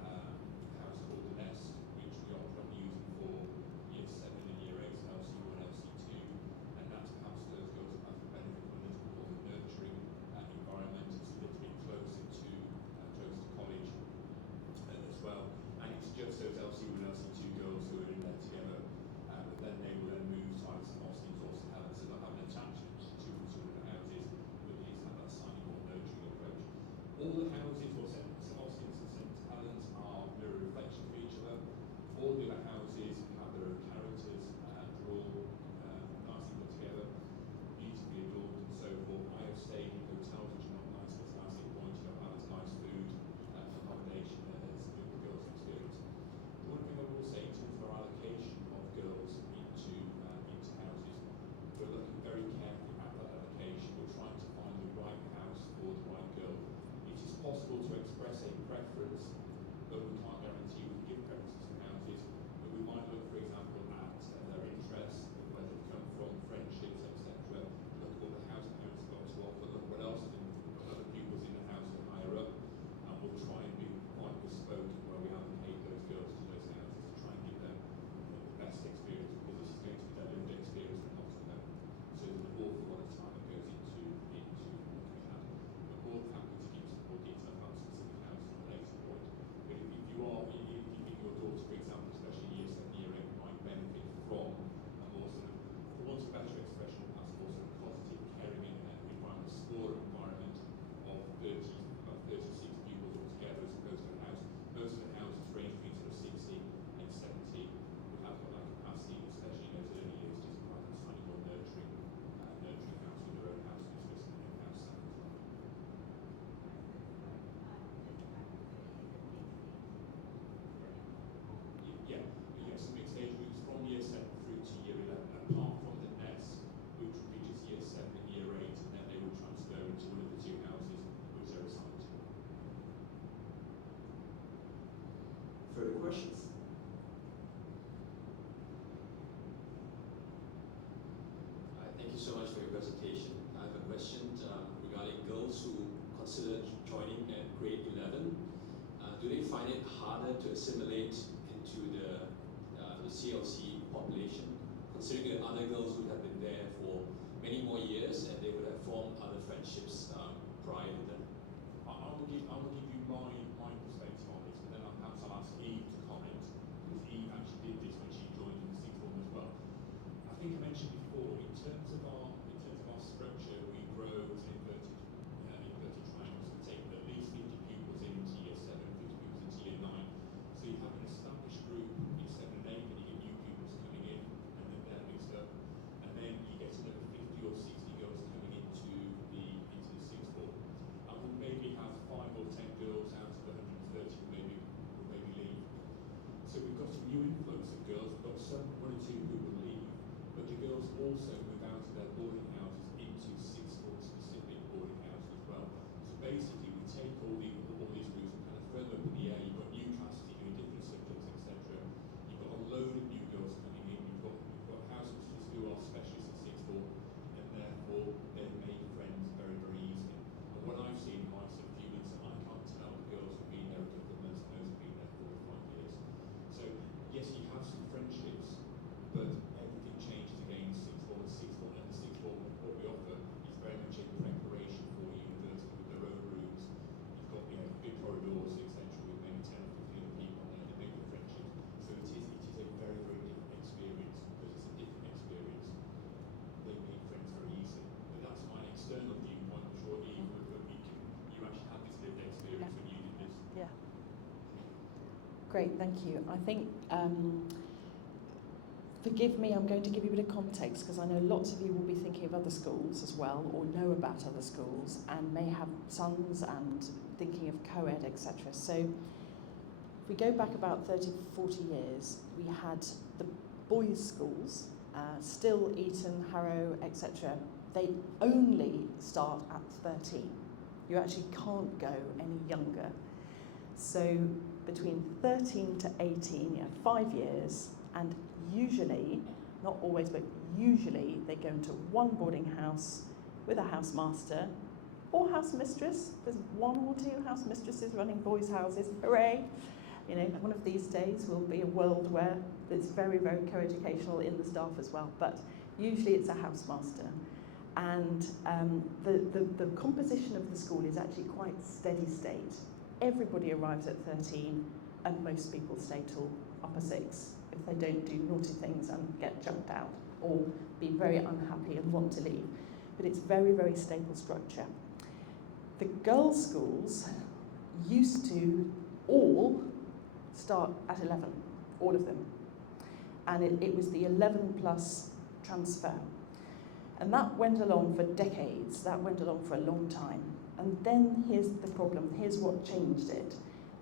house called The Nest, which we are currently using for year 7 and year 8, so LC1, LC2, and that's perhaps those girls have the benefit of a little more nurturing environment. It's a little bit closer to college as well, and it's just those LC1, LC2 girls who are in there together, but then they will then move to either St Austin's or St Helens, so they'll have an attachment to the houses, but it is have that slightly more nurturing approach. All preference, but we can't guarantee we give preferences to houses. But we might look, for example, at their interests, where they've come from, friendships, etc. Look at what the house parents have got to offer, look what else other pupils in the house are higher up, and we'll try and be quite bespoke where we allocate those girls to those houses to try and give them the best experience, because this is going to be their lived experience and not to them. So there's an awful lot of time that goes into looking at that. We're more than happy to give some more detail about specific houses at a later point. But if you think your daughter, for example, especially year 7, year 8, might benefit from a more sort of, for want of a better expression, perhaps more sort of positive, caring environment, smaller environment of 36 pupils altogether as opposed to a house. Most of the houses range between sort of 60 and 70. We have got that capacity, especially in those early years, just provide a slightly more nurturing house with their own house mistress and their house staff as well. Yes, mixed age groups from year 7 through to year 11, apart from the nest, which would be just year 7 and year 8, and then they would transfer into one of the 2 houses which they're assigned to. Further questions? Thank you so much for your presentation. I have a question regarding girls who consider joining at grade 11. Do they find it harder to assimilate into the CLC population, considering that other girls would have been there for many more years and they would have formed other friendships prior to that? I will give you my perspective on this, but then perhaps I'll ask Eve to comment, because Eve actually did this when she joined in the 6th form as well. I think I mentioned before, in terms of our structure, we grow as inverted triangles. We take at least 50 pupils into year 7, 50 pupils into year 9. So you have an established group in 7 and 8, and you get new pupils coming in, and then they're mixed up. And then you get another 50 or 60 girls coming into the 6th form. And we'll maybe have 5 or 10 girls out of 130 who maybe leave. So we've got a new influx of girls. We've got one or two who will leave, but the girls also move out of their boarding houses into 6th form specific boarding houses as well. So basically, we take all these groups and kind of throw them up in the air. You've got new classes doing different subjects, etc. You've got a load of new girls coming in. You've got house mistresses who are specialists in 6th form, and therefore they've made friends very, very easily. And what I've seen in my sort of few months, I can't tell the girls who've been there a couple of months and those who've been there 4 or 5 years. So yes, you have some friendships, but everything changes again in 6th form and 6th form. And the 6th form, what we offer is very much a preparation for university with their own rooms. You've got big corridors, etc., with maybe 10 or 15 people on there to make the friendships. So it is a very, very different experience, because it's a different experience. They make friends very easily. But that's my external viewpoint. I'm sure Eve, you actually had this lived experience when you did this. Yeah. Great, thank you. I think, forgive me, I'm going to give you a bit of context, because I know lots of you will be thinking of other schools as well, or know about other schools, and may have sons and thinking of co-ed, etc. So if we go back about 30, 40 years, we had the boys' schools, still Eton, Harrow, etc. They only start at 13. You actually can't go any younger. So between 13 to 18, you have 5 years, and usually, not always, but usually they go into one boarding house with a housemaster or house mistress. There's 1 or 2 house mistresses running boys' houses. Hooray! You know, one of these days will be a world where it's very, very co-educational in the staff as well. But usually it's a housemaster. And the composition of the school is actually quite steady state. Everybody arrives at 13, and most people stay till upper 6 if they don't do naughty things and get jumped out or be very unhappy and want to leave. But it's very, very stable structure. The girls' schools used to all start at 11, all of them. And it was the 11 plus transfer. And that went along for decades, that went along for a long time. And then here's the problem, here's what changed it.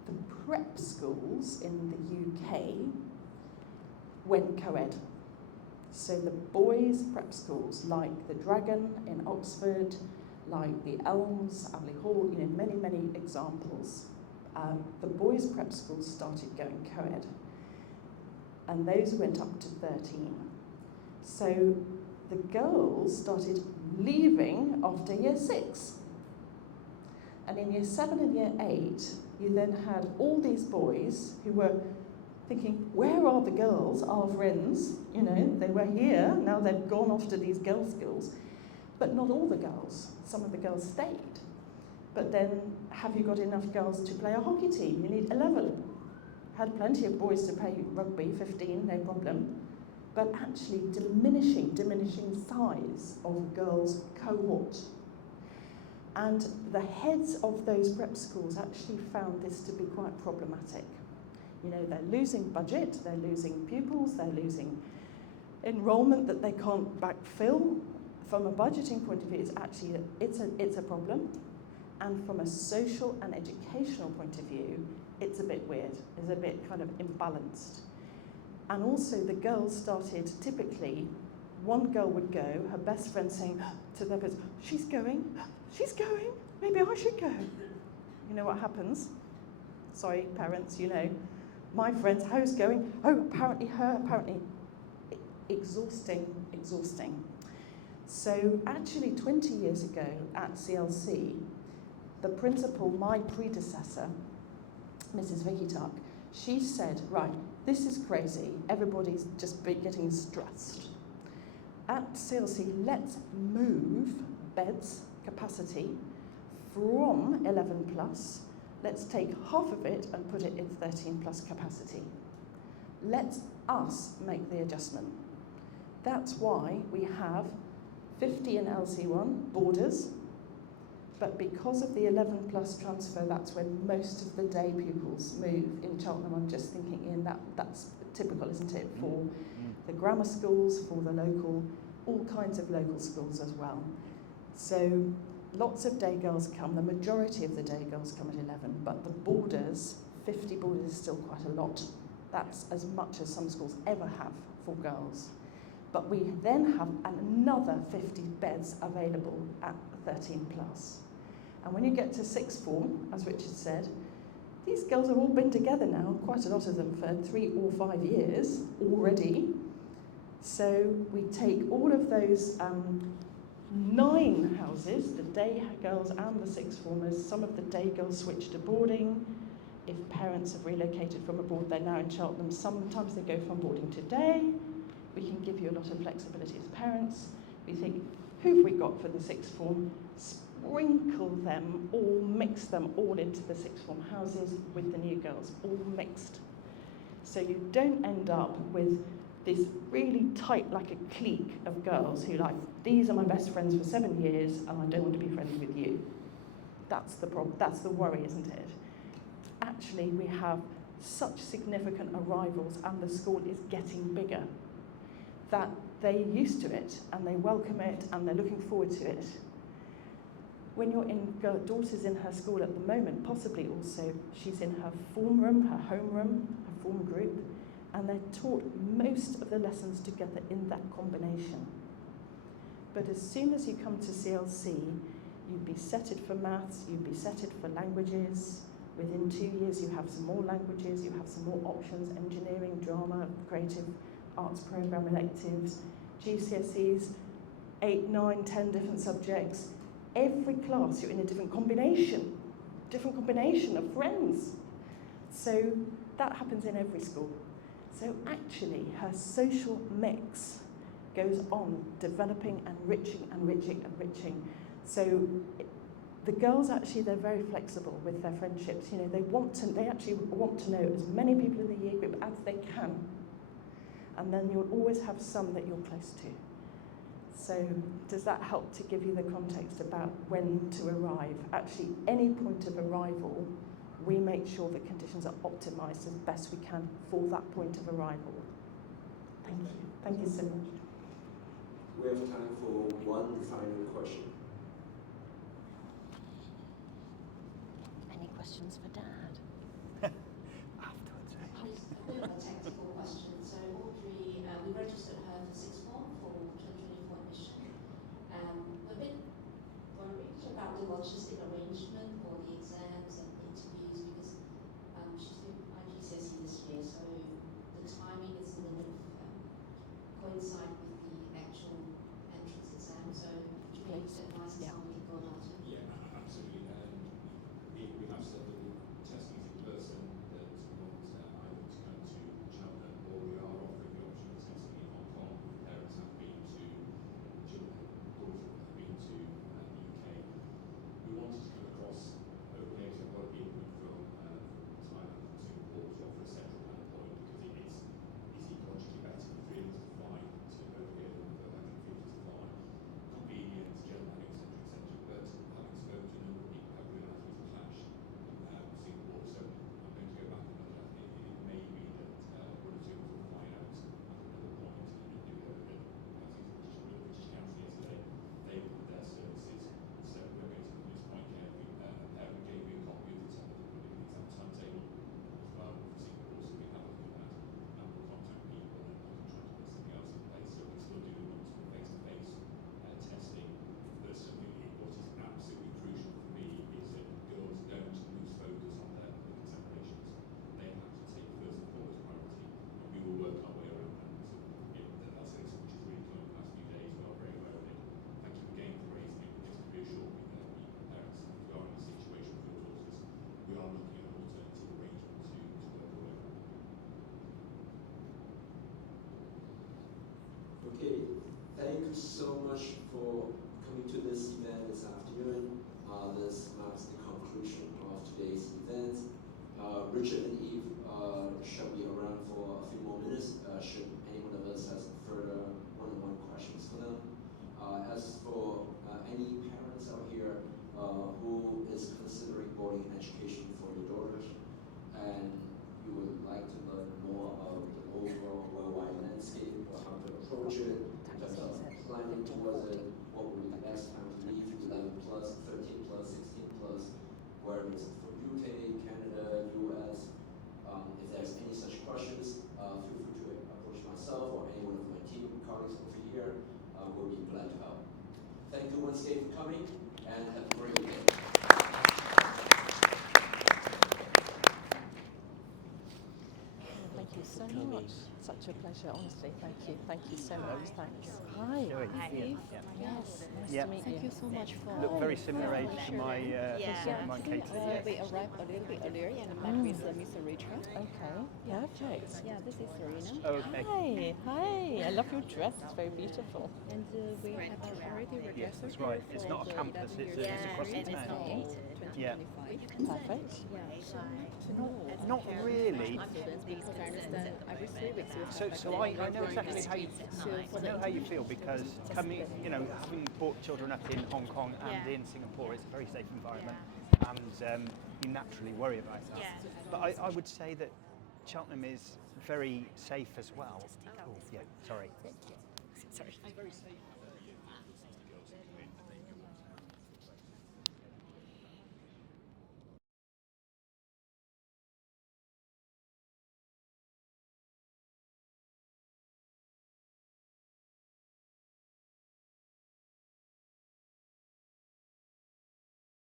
The prep schools in the UK went co-ed. So the boys' prep schools, like the Dragon in Oxford, like the Elms, Abley Hall, you know, many, many examples, The boys' prep schools started going co-ed, and those went up to 13. So the girls started leaving after year 6. And in year 7 and year 8, you then had all these boys who were thinking, where are the girls, our friends? You know, they were here, now they've gone off to these girls' schools. But not all the girls. Some of the girls stayed. But then, have you got enough girls to play a hockey team? You need 11. Had plenty of boys to play rugby, 15, no problem. But actually diminishing size of girls' cohort. And the heads of those prep schools actually found this to be quite problematic. You know, they're losing budget, they're losing pupils, they're losing enrolment that they can't backfill. From a budgeting point of view, it's a problem. And from a social and educational point of view, it's a bit weird. It's a bit kind of imbalanced. And also the girls started, typically, one girl would go, her best friend saying to their parents, she's going, maybe I should go. You know what happens? Sorry, parents, you know. My friend's house going, oh, apparently her, apparently. Exhausting. So actually 20 years ago at CLC, the principal, my predecessor, Mrs. Vicky Tuck, she said, right, this is crazy, everybody's just getting stressed. At CLC, let's move beds capacity from 11 plus, let's take half of it and put it in 13 plus capacity. Let us make the adjustment. That's why we have 50 in LC1, borders, but because of the 11 plus transfer, that's when most of the day pupils move in Cheltenham. I'm just thinking, Ian, that's typical, isn't it, for the grammar schools, for the local, all kinds of local schools as well. So lots of day girls come, the majority of the day girls come at 11, but the borders, 50 borders is still quite a lot. That's as much as some schools ever have for girls. But we then have another 50 beds available at 13 plus. And when you get to sixth form, as Richard said, these girls have all been together now, quite a lot of them for 3 or 5 years already. So we take all of those 9 houses, the day girls and the sixth formers. Some of the day girls switch to boarding. If parents have relocated from abroad, they're now in Cheltenham. Sometimes they go from boarding to day. We can give you a lot of flexibility as parents. We think, who have we got for the sixth form? Sprinkle them all, mix them all into the sixth form houses with the new girls, all mixed. So you don't end up with this really tight, like a clique of girls who like, these are my best friends for 7 years and I don't want to be friends with you. That's the problem, that's the worry, isn't it? Actually, we have such significant arrivals and the school is getting bigger that they're used to it and they welcome it and they're looking forward to it. When your daughter's in her school at the moment, possibly also she's in her form room, her home room, her form group, and they're taught most of the lessons together in that combination. But as soon as you come to CLC, you'd be setted for maths, you'd be setted for languages. Within 2 years, you have some more languages, you have some more options, engineering, drama, creative arts program electives, GCSEs, 8, 9, 10 different subjects. Every class, you're in a different combination of friends. So that happens in every school. So actually, her social mix goes on developing, enriching. So the girls actually, they're very flexible with their friendships. You know, they actually want to know as many people in the year group as they can. And then you'll always have some that you're close to. So does that help to give you the context about when to arrive? Actually, any point of arrival, we make sure that conditions are optimised as best we can for that point of arrival. Thank you. Thank you so much. We have time for one final question. Any questions for Dad? Afterwards. A bit of a technical question. So Audrey, we registered her for sixth form for 2024 admission. A bit worried about the logistic arrangement for the exams and interviews because ask some people not to? Yeah, absolutely. We have said that the testing is in person, that we want either to come to Cheltenham, or we are offering the option of testing in Hong Kong. Parents have been to children, daughters have been to the UK. We wanted to come across open areas. A lot of people from Thailand, from Singapore, to offer a central kind of point, because it's ecologically better for 3 of us to fly to over here than for 150 to fly. Convenient, jet lag, etc., etc. But having spoken to a number of people, have realised there's a clash with Singapore. So I'm going to go back and look at it. It may be that one or two of us will fly out at another point and do it over here. I think the British Council yesterday, they offered their services. So we're going to look at this point carefully. A parent gave me a copy of the exact timetable as well for Singapore, so we have a look at that, and we'll contact people and try to put something else in place. So we still do want some face-to-face testing, but something what is absolutely crucial for me is that girls don't lose focus on their examinations. They have to take first and foremost priority, and we will work our way around that. So that's something which has really come in the last few days. We are very aware of it. Thank you again for raising it, but just to reassure me that we parents, if we are in a situation with your daughters, we are looking at an alternative arrangement to work our way around. Okay, thank you so much for coming to this event this afternoon. This marks the conclusion of today's event. Richard and Eve shall be around for a few more minutes should any one of us has further one-on-one questions for them. As for any parents out here who is considering boarding education for your daughters, and you would like to learn more about the overall worldwide landscape or how to approach it in terms of planning towards it, what would be the best time to leave, 11 plus, 13 plus, 16 plus, where is it for UK, Canada, US? If there's any such questions, feel free to approach myself or any one of my team colleagues over here. We'll be glad to help. Thank you once again for coming, and have a great day. Thank you so much. Such a pleasure, honestly. Thank you. Thank you so much. Thanks. Hi. Hi. Eve. Yeah. Yes. Nice Yeah. to meet Thank you. you so much for. Look very similar age to my my Today, Katie. we arrived a little bit earlier and met with Mr. Richard. Okay. Perfect. Yeah, this is Serena. Okay. Hi. Hi. I love your dress. It's very beautiful. And we have already registered. Yes, that's right. It's not a campus, it's across the town. Yeah. Perfect. Not really. Because I understand every 3 weeks you have So I know exactly how you feel, because coming, having brought children up in Hong Kong and in Singapore, it's a very safe environment, and you naturally worry about that. But I would say that Cheltenham is very safe as well. Cool. Yeah. Sorry. Sorry. It's very safe.